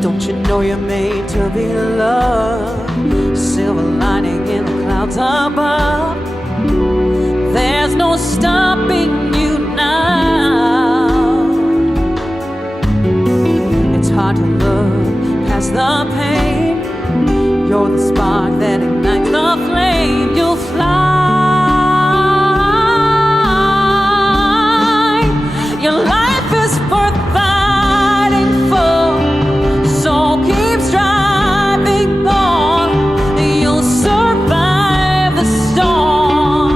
Don't you know you're made to be loved? Silver lining in the clouds above. There's no stopping you now. It's hard to look past the pain. You're the spark that ignites the flame. You'll fly. Your life is worth fighting for, so keep striving on. You'll survive the storm.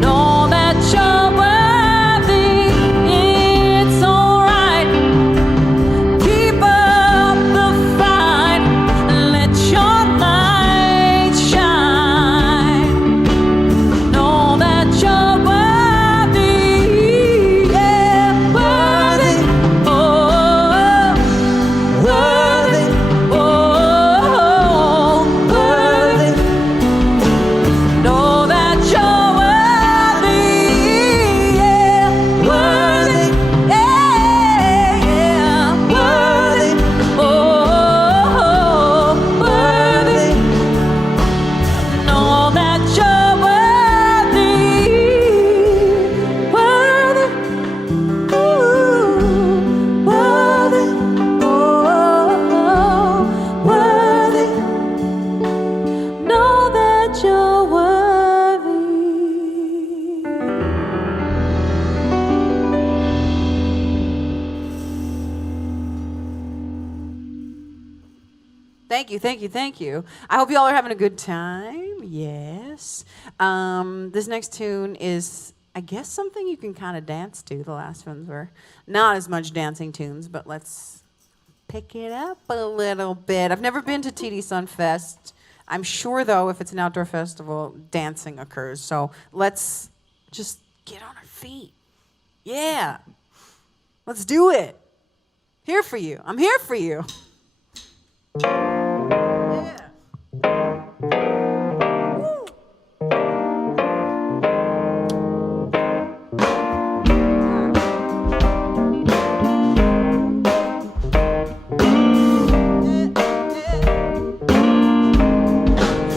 Know that you're worthy, it's alright. Keep up the fight, let your light Thank you, thank you, thank you. I hope you all are having a good time. Yes. This next tune is, I guess, something you can kind of dance to. The last ones were not as much dancing tunes, but let's pick it up a little bit. I've never been to TD Sunfest. I'm sure, though, if it's an outdoor festival, dancing occurs. So let's just get on our feet. Yeah. Let's do it. Here for you. I'm here for you. Yeah. Woo.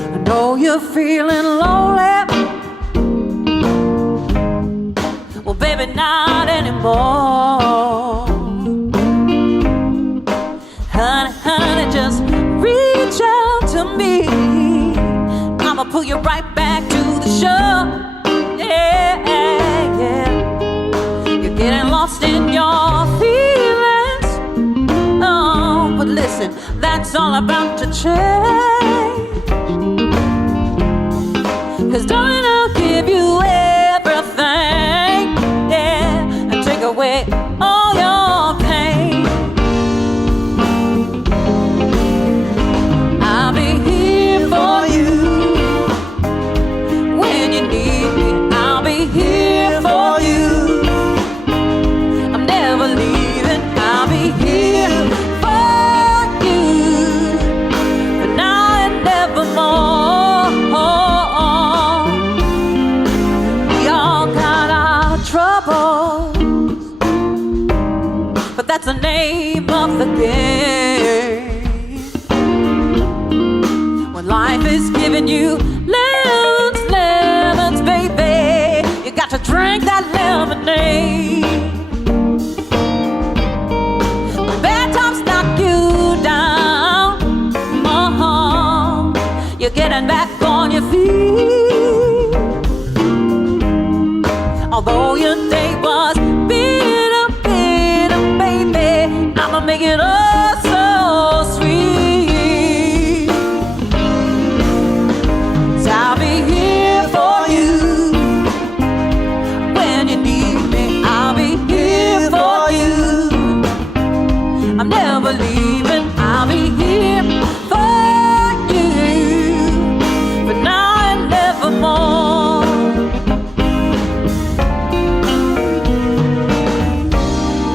I know you're feeling lonely. Well, baby, not anymore. Honey, just reach out to me. I'ma pull you right back to the show. Yeah, yeah. You're getting lost in your feelings. Oh, but listen, that's all about to change. 'Cause darling, I'll give you everything. Yeah, and take away all your pain. I'll be here for you when you need me. I'll be here for you. I'm never leaving. I'll be here for you for now and nevermore. We all got our troubles, but that's the name of the game. Life is giving you lemons, lemons, baby. You got to drink that lemonade. When bad times knock you down, you're getting back on your feet. Although your day was bitter, bitter, baby, I'ma make it all so sweet. I'll be here for you when you need me. I'll be here for you. I'm never leaving. I'll be here for you for now and nevermore.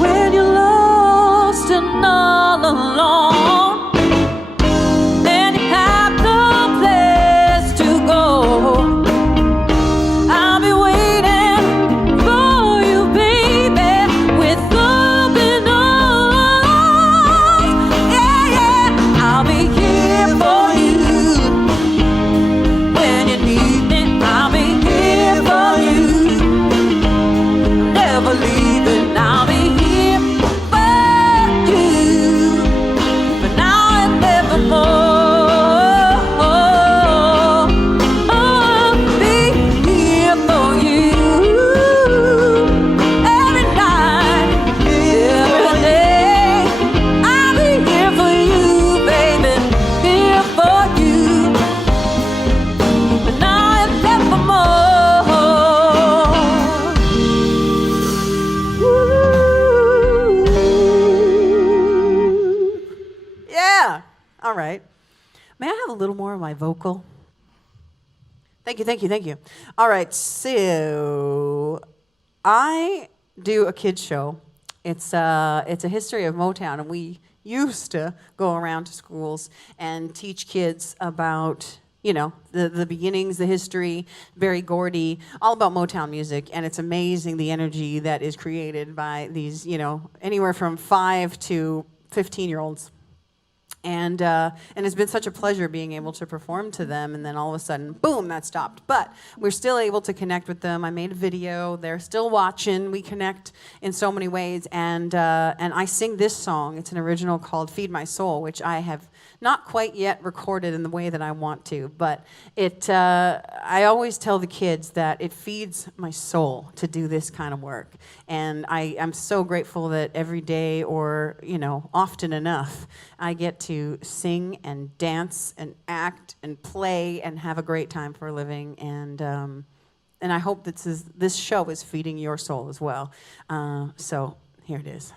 When you're lost and all alone, and you have no place to go, I'll be waiting for you, baby, with open arms. Yeah, yeah, I'll be here for you when you need me. I'll be here for you, never leaving. I'll be here for you for now and nevermore. Yeah. All right. May I have a little more of my vocal? Thank you, thank you, thank you. All right, so I do a kids show. It's a history of Motown, and we used to go around to schools and teach kids about, you know, the beginnings, the history, very Gordy, all about Motown music, and it's amazing the energy that is created by these, you know, anywhere from 5 to 15-year-olds. And it's been such a pleasure being able to perform to them, and then all of a sudden, boom, that stopped. But we're still able to connect with them. I made a video. They're still watching. We connect in so many ways, and I sing this song. It's an original called Feed My Soul, which I have not quite yet recorded in the way that I want to, but I always tell the kids that it feeds my soul to do this kind of work. And I'm so grateful that every day, or, often enough, I get to sing and dance and act and play and have a great time for a living. And I hope that this show is feeding your soul as well. So here it is.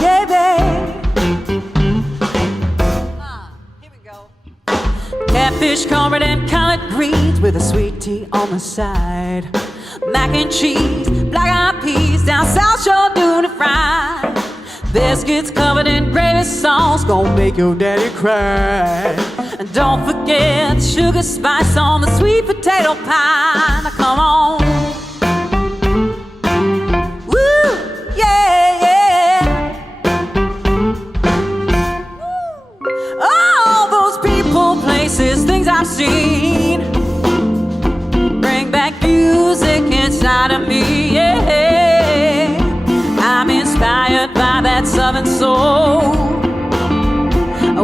Yeah, babe. Here we go. Catfish, cornbread, and collard greens with a sweet tea on the side. Mac and cheese, black-eyed peas, down South Shore doing it fried. Biscuits covered in gravy sauce, gonna make your daddy cry. And don't forget the sugar spice on the sweet potato pie. Now come on. Woo, yeah, yeah. Woo. All those people, places, things I've seen bring back music inside of me, yeah. I'm inspired by that southern soul.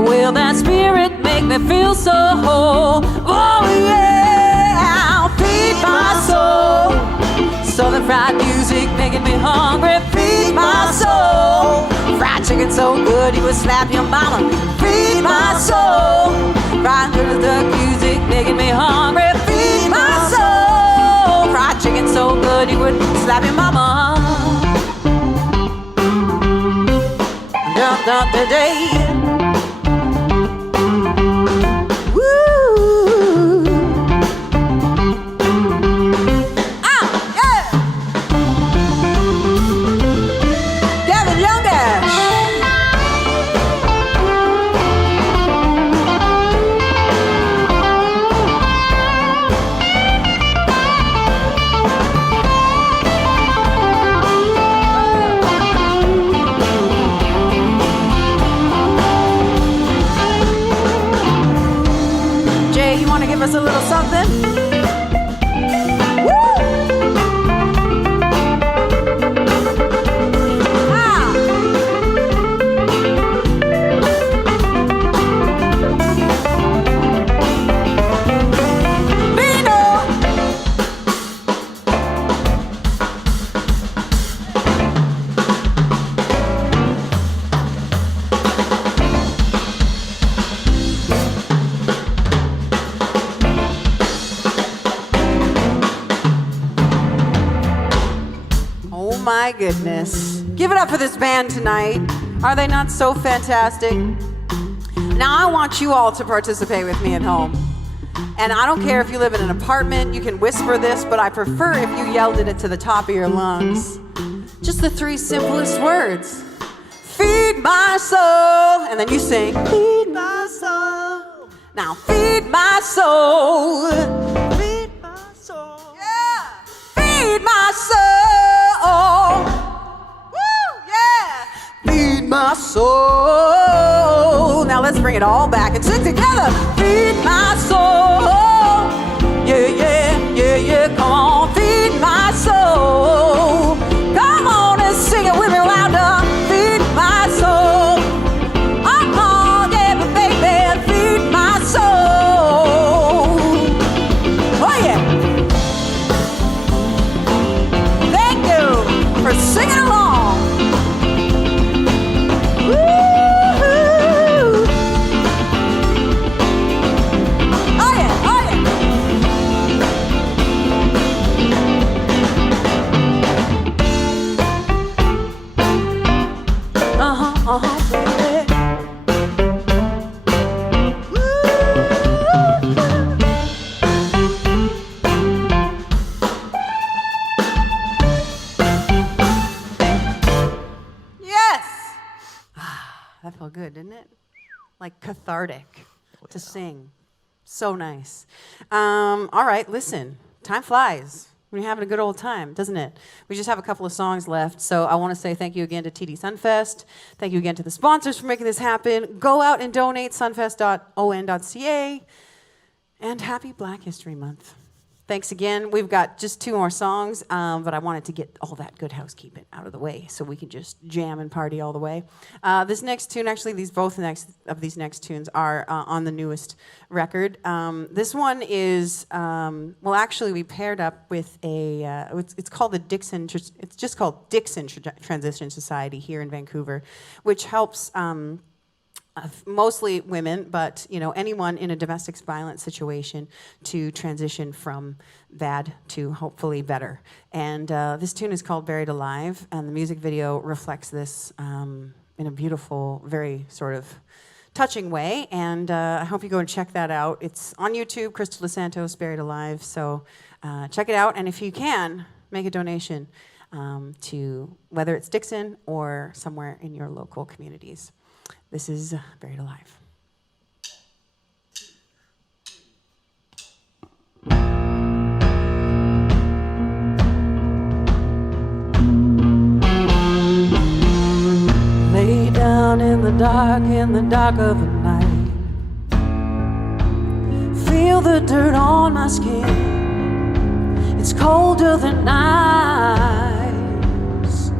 Will that spirit make me feel so whole? Oh yeah, feed my soul. Southern fried music making me hungry. Feed my soul. Fried chicken so good you would slap your mama. Feed my soul. Fried duck music making me hungry. Feed my soul. Fried chicken so good you would slap your mama. Up the day. Woo! Ah, yeah! Gavin Youngish. Give us a little something. Woo! Ah. Vino. My goodness. Give it up for this band tonight. Are they not so fantastic? Now I want you all to participate with me at home. And I don't care if you live in an apartment, you can whisper this, but I prefer if you yelled it to the top of your lungs. Just the three simplest words. Feed my soul. And then you sing, feed my soul. Now feed my soul. Feed my soul. Yeah. Feed my soul. Woo, yeah. Feed my soul. Now let's bring it all back and sing together. Feed my soul. Yeah, yeah, yeah, yeah. Come on, feed my soul. Come on and sing it with me louder. Feed my soul. Oh, oh yeah, but baby, feed my soul. Oh yeah. For singing along. Woo-hoo. Oh yeah, oh yeah. Baby. That felt good, didn't it? Like cathartic to sing. So nice. All right, listen. Time flies. We're having a good old time, doesn't it? We just have a couple of songs left, so I want to say thank you again to TD Sunfest. Thank you again to the sponsors for making this happen. Go out and donate, sunfest.on.ca. And happy Black History Month. Thanks again. We've got just 2 more songs, but I wanted to get all that good housekeeping out of the way so we can just jam and party all the way. This next tune, actually, both of these next tunes are on the newest record. This one is, well, actually, we paired up with it's called the Dixon, it's just called Dixon Transition Society here in Vancouver, which helps mostly women, but anyone in a domestic violence situation to transition from bad to hopefully better. And this tune is called Buried Alive, and the music video reflects this in a beautiful, very sort of touching way. And I hope you go and check that out. It's on YouTube, Krystle Dos Santos, Buried Alive. So check it out, and if you can, make a donation to whether it's Dixon or somewhere in your local communities. This is Buried Alive. Lay down in the dark of the night. Feel the dirt on my skin. It's colder than ice.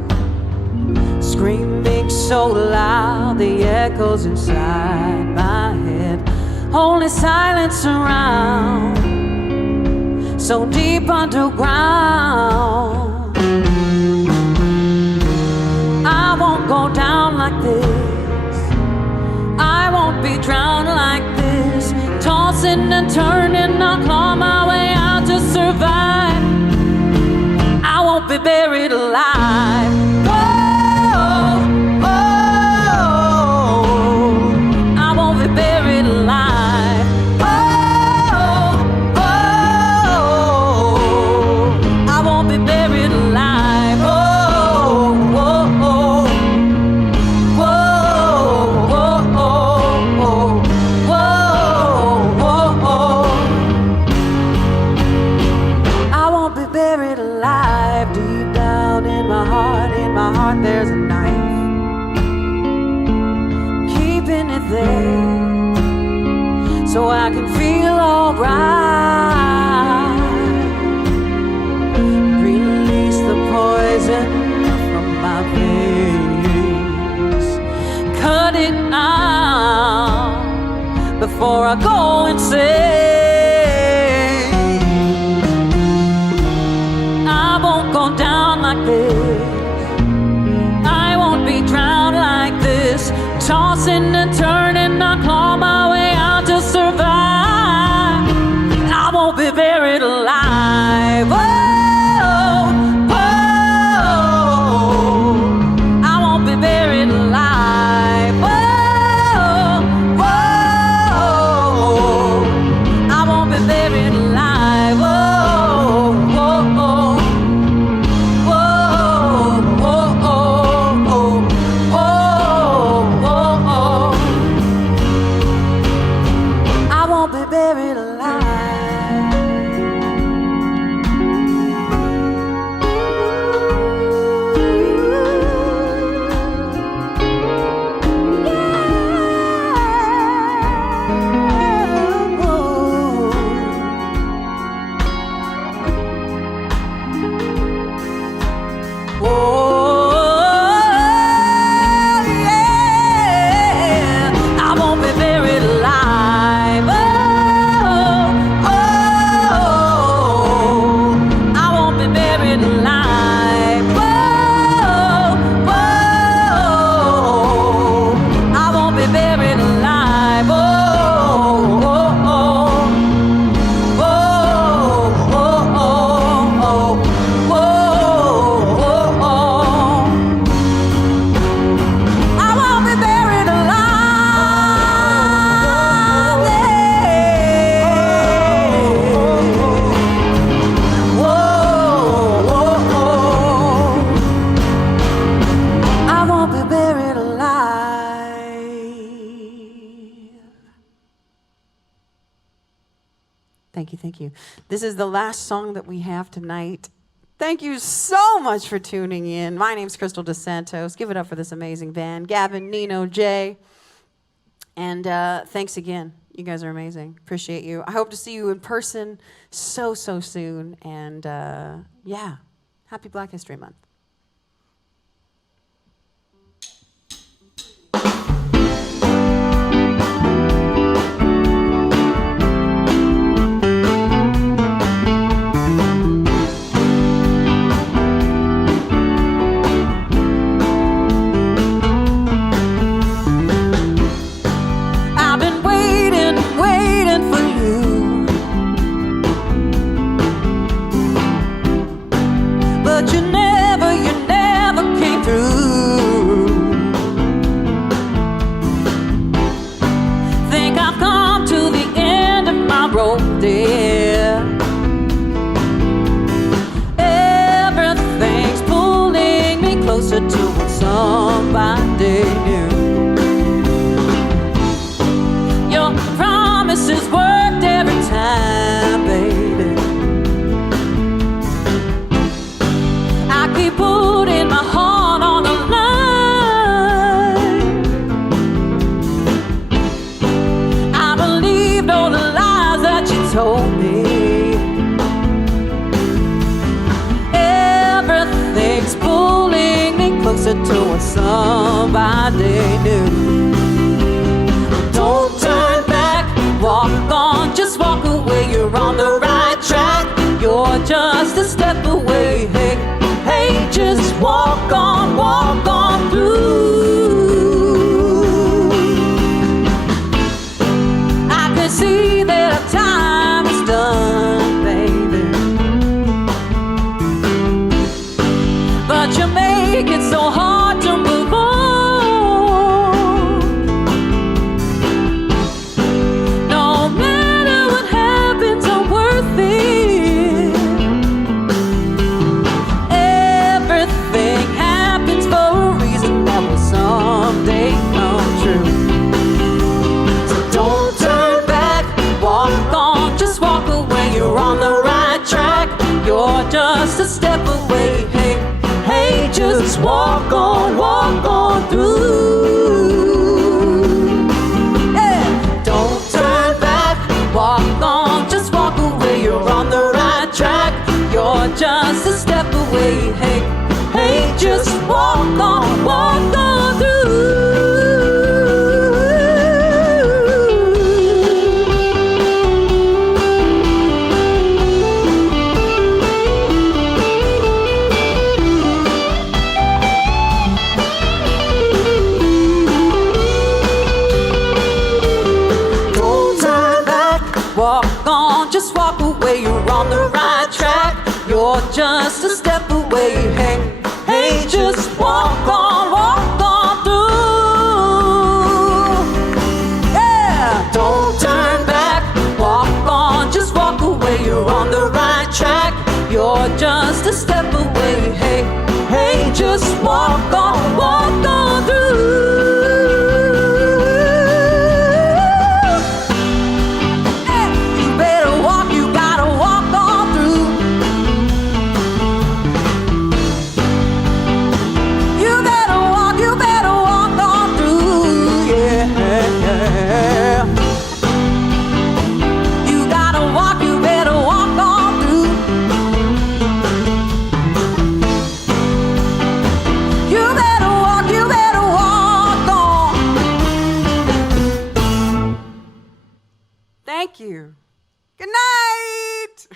Screaming so loud, the echoes inside my head. Only silence around, so deep underground. I won't go down like this. I won't be drowned like this. Tossing and turning, I'll claw my way out to survive. I won't be buried alive. There's a knife, keeping it there so I can feel alright. Release the poison from my veins, cut it out before I go insane. I won't go down like this. Tossing and turning, I claw my way out to survive. I won't be buried alive. Oh, oh, I won't be buried alive. Oh, oh, I won't be buried alive. Oh, oh, oh. Buried alive. Oh, Thank you, thank you. This is the last song that we have tonight. Thank you so much for tuning in. My name's Krystle Dos Santos. Give it up for this amazing band. Gavin, Nino, Jay. And thanks again. You guys are amazing. Appreciate you. I hope to see you in person so soon. And yeah, happy Black History Month. Everything's pulling me closer to what somebody knew. Your promises worked every time, baby. I keep putting my heart on the line. I believed all the lies that you told me. Everything's pulling me closer to what somebody knew. Don't turn back, walk on, just walk away. You're on the right track, you're just a step away. Hey, hey, just walk on through. I can see that our time is done, baby, but you make it so hard to move on. No matter what happens, I'm worth it. Everything happens for a reason that will someday come true. So don't turn back, walk on, just walk away. You're on the right track, you're just a step away. Hey, hey, just walk on through. Yeah. Don't turn back, walk on, just walk away. You're on the right track, you're just a step away. Hey, hey, just walk on through. Walk on, just walk away. You're on the right track, you're just a step away. Hey, hey, just walk on through. Yeah, don't turn back, walk on, just walk away. You're on the right track, you're just a step away. Hey, hey, just walk on through. Thank you. Good night.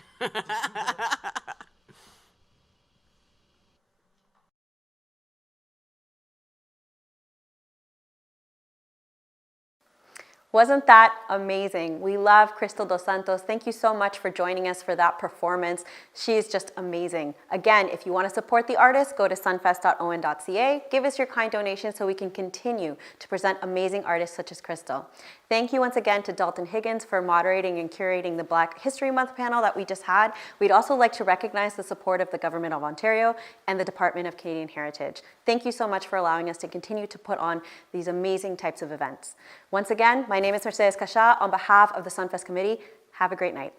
Wasn't that amazing? We love Krystle Dos Santos. Thank you so much for joining us for that performance. She is just amazing. Again, if you want to support the artist, go to sunfest.on.ca. Give us your kind donation so we can continue to present amazing artists such as Krystle. Thank you once again to Dalton Higgins for moderating and curating the Black History Month panel that we just had. We'd also like to recognize the support of the Government of Ontario and the Department of Canadian Heritage. Thank you so much for allowing us to continue to put on these amazing types of events. Once again, my name is Mercedes Cachat. On behalf of the Sunfest Committee, have a great night.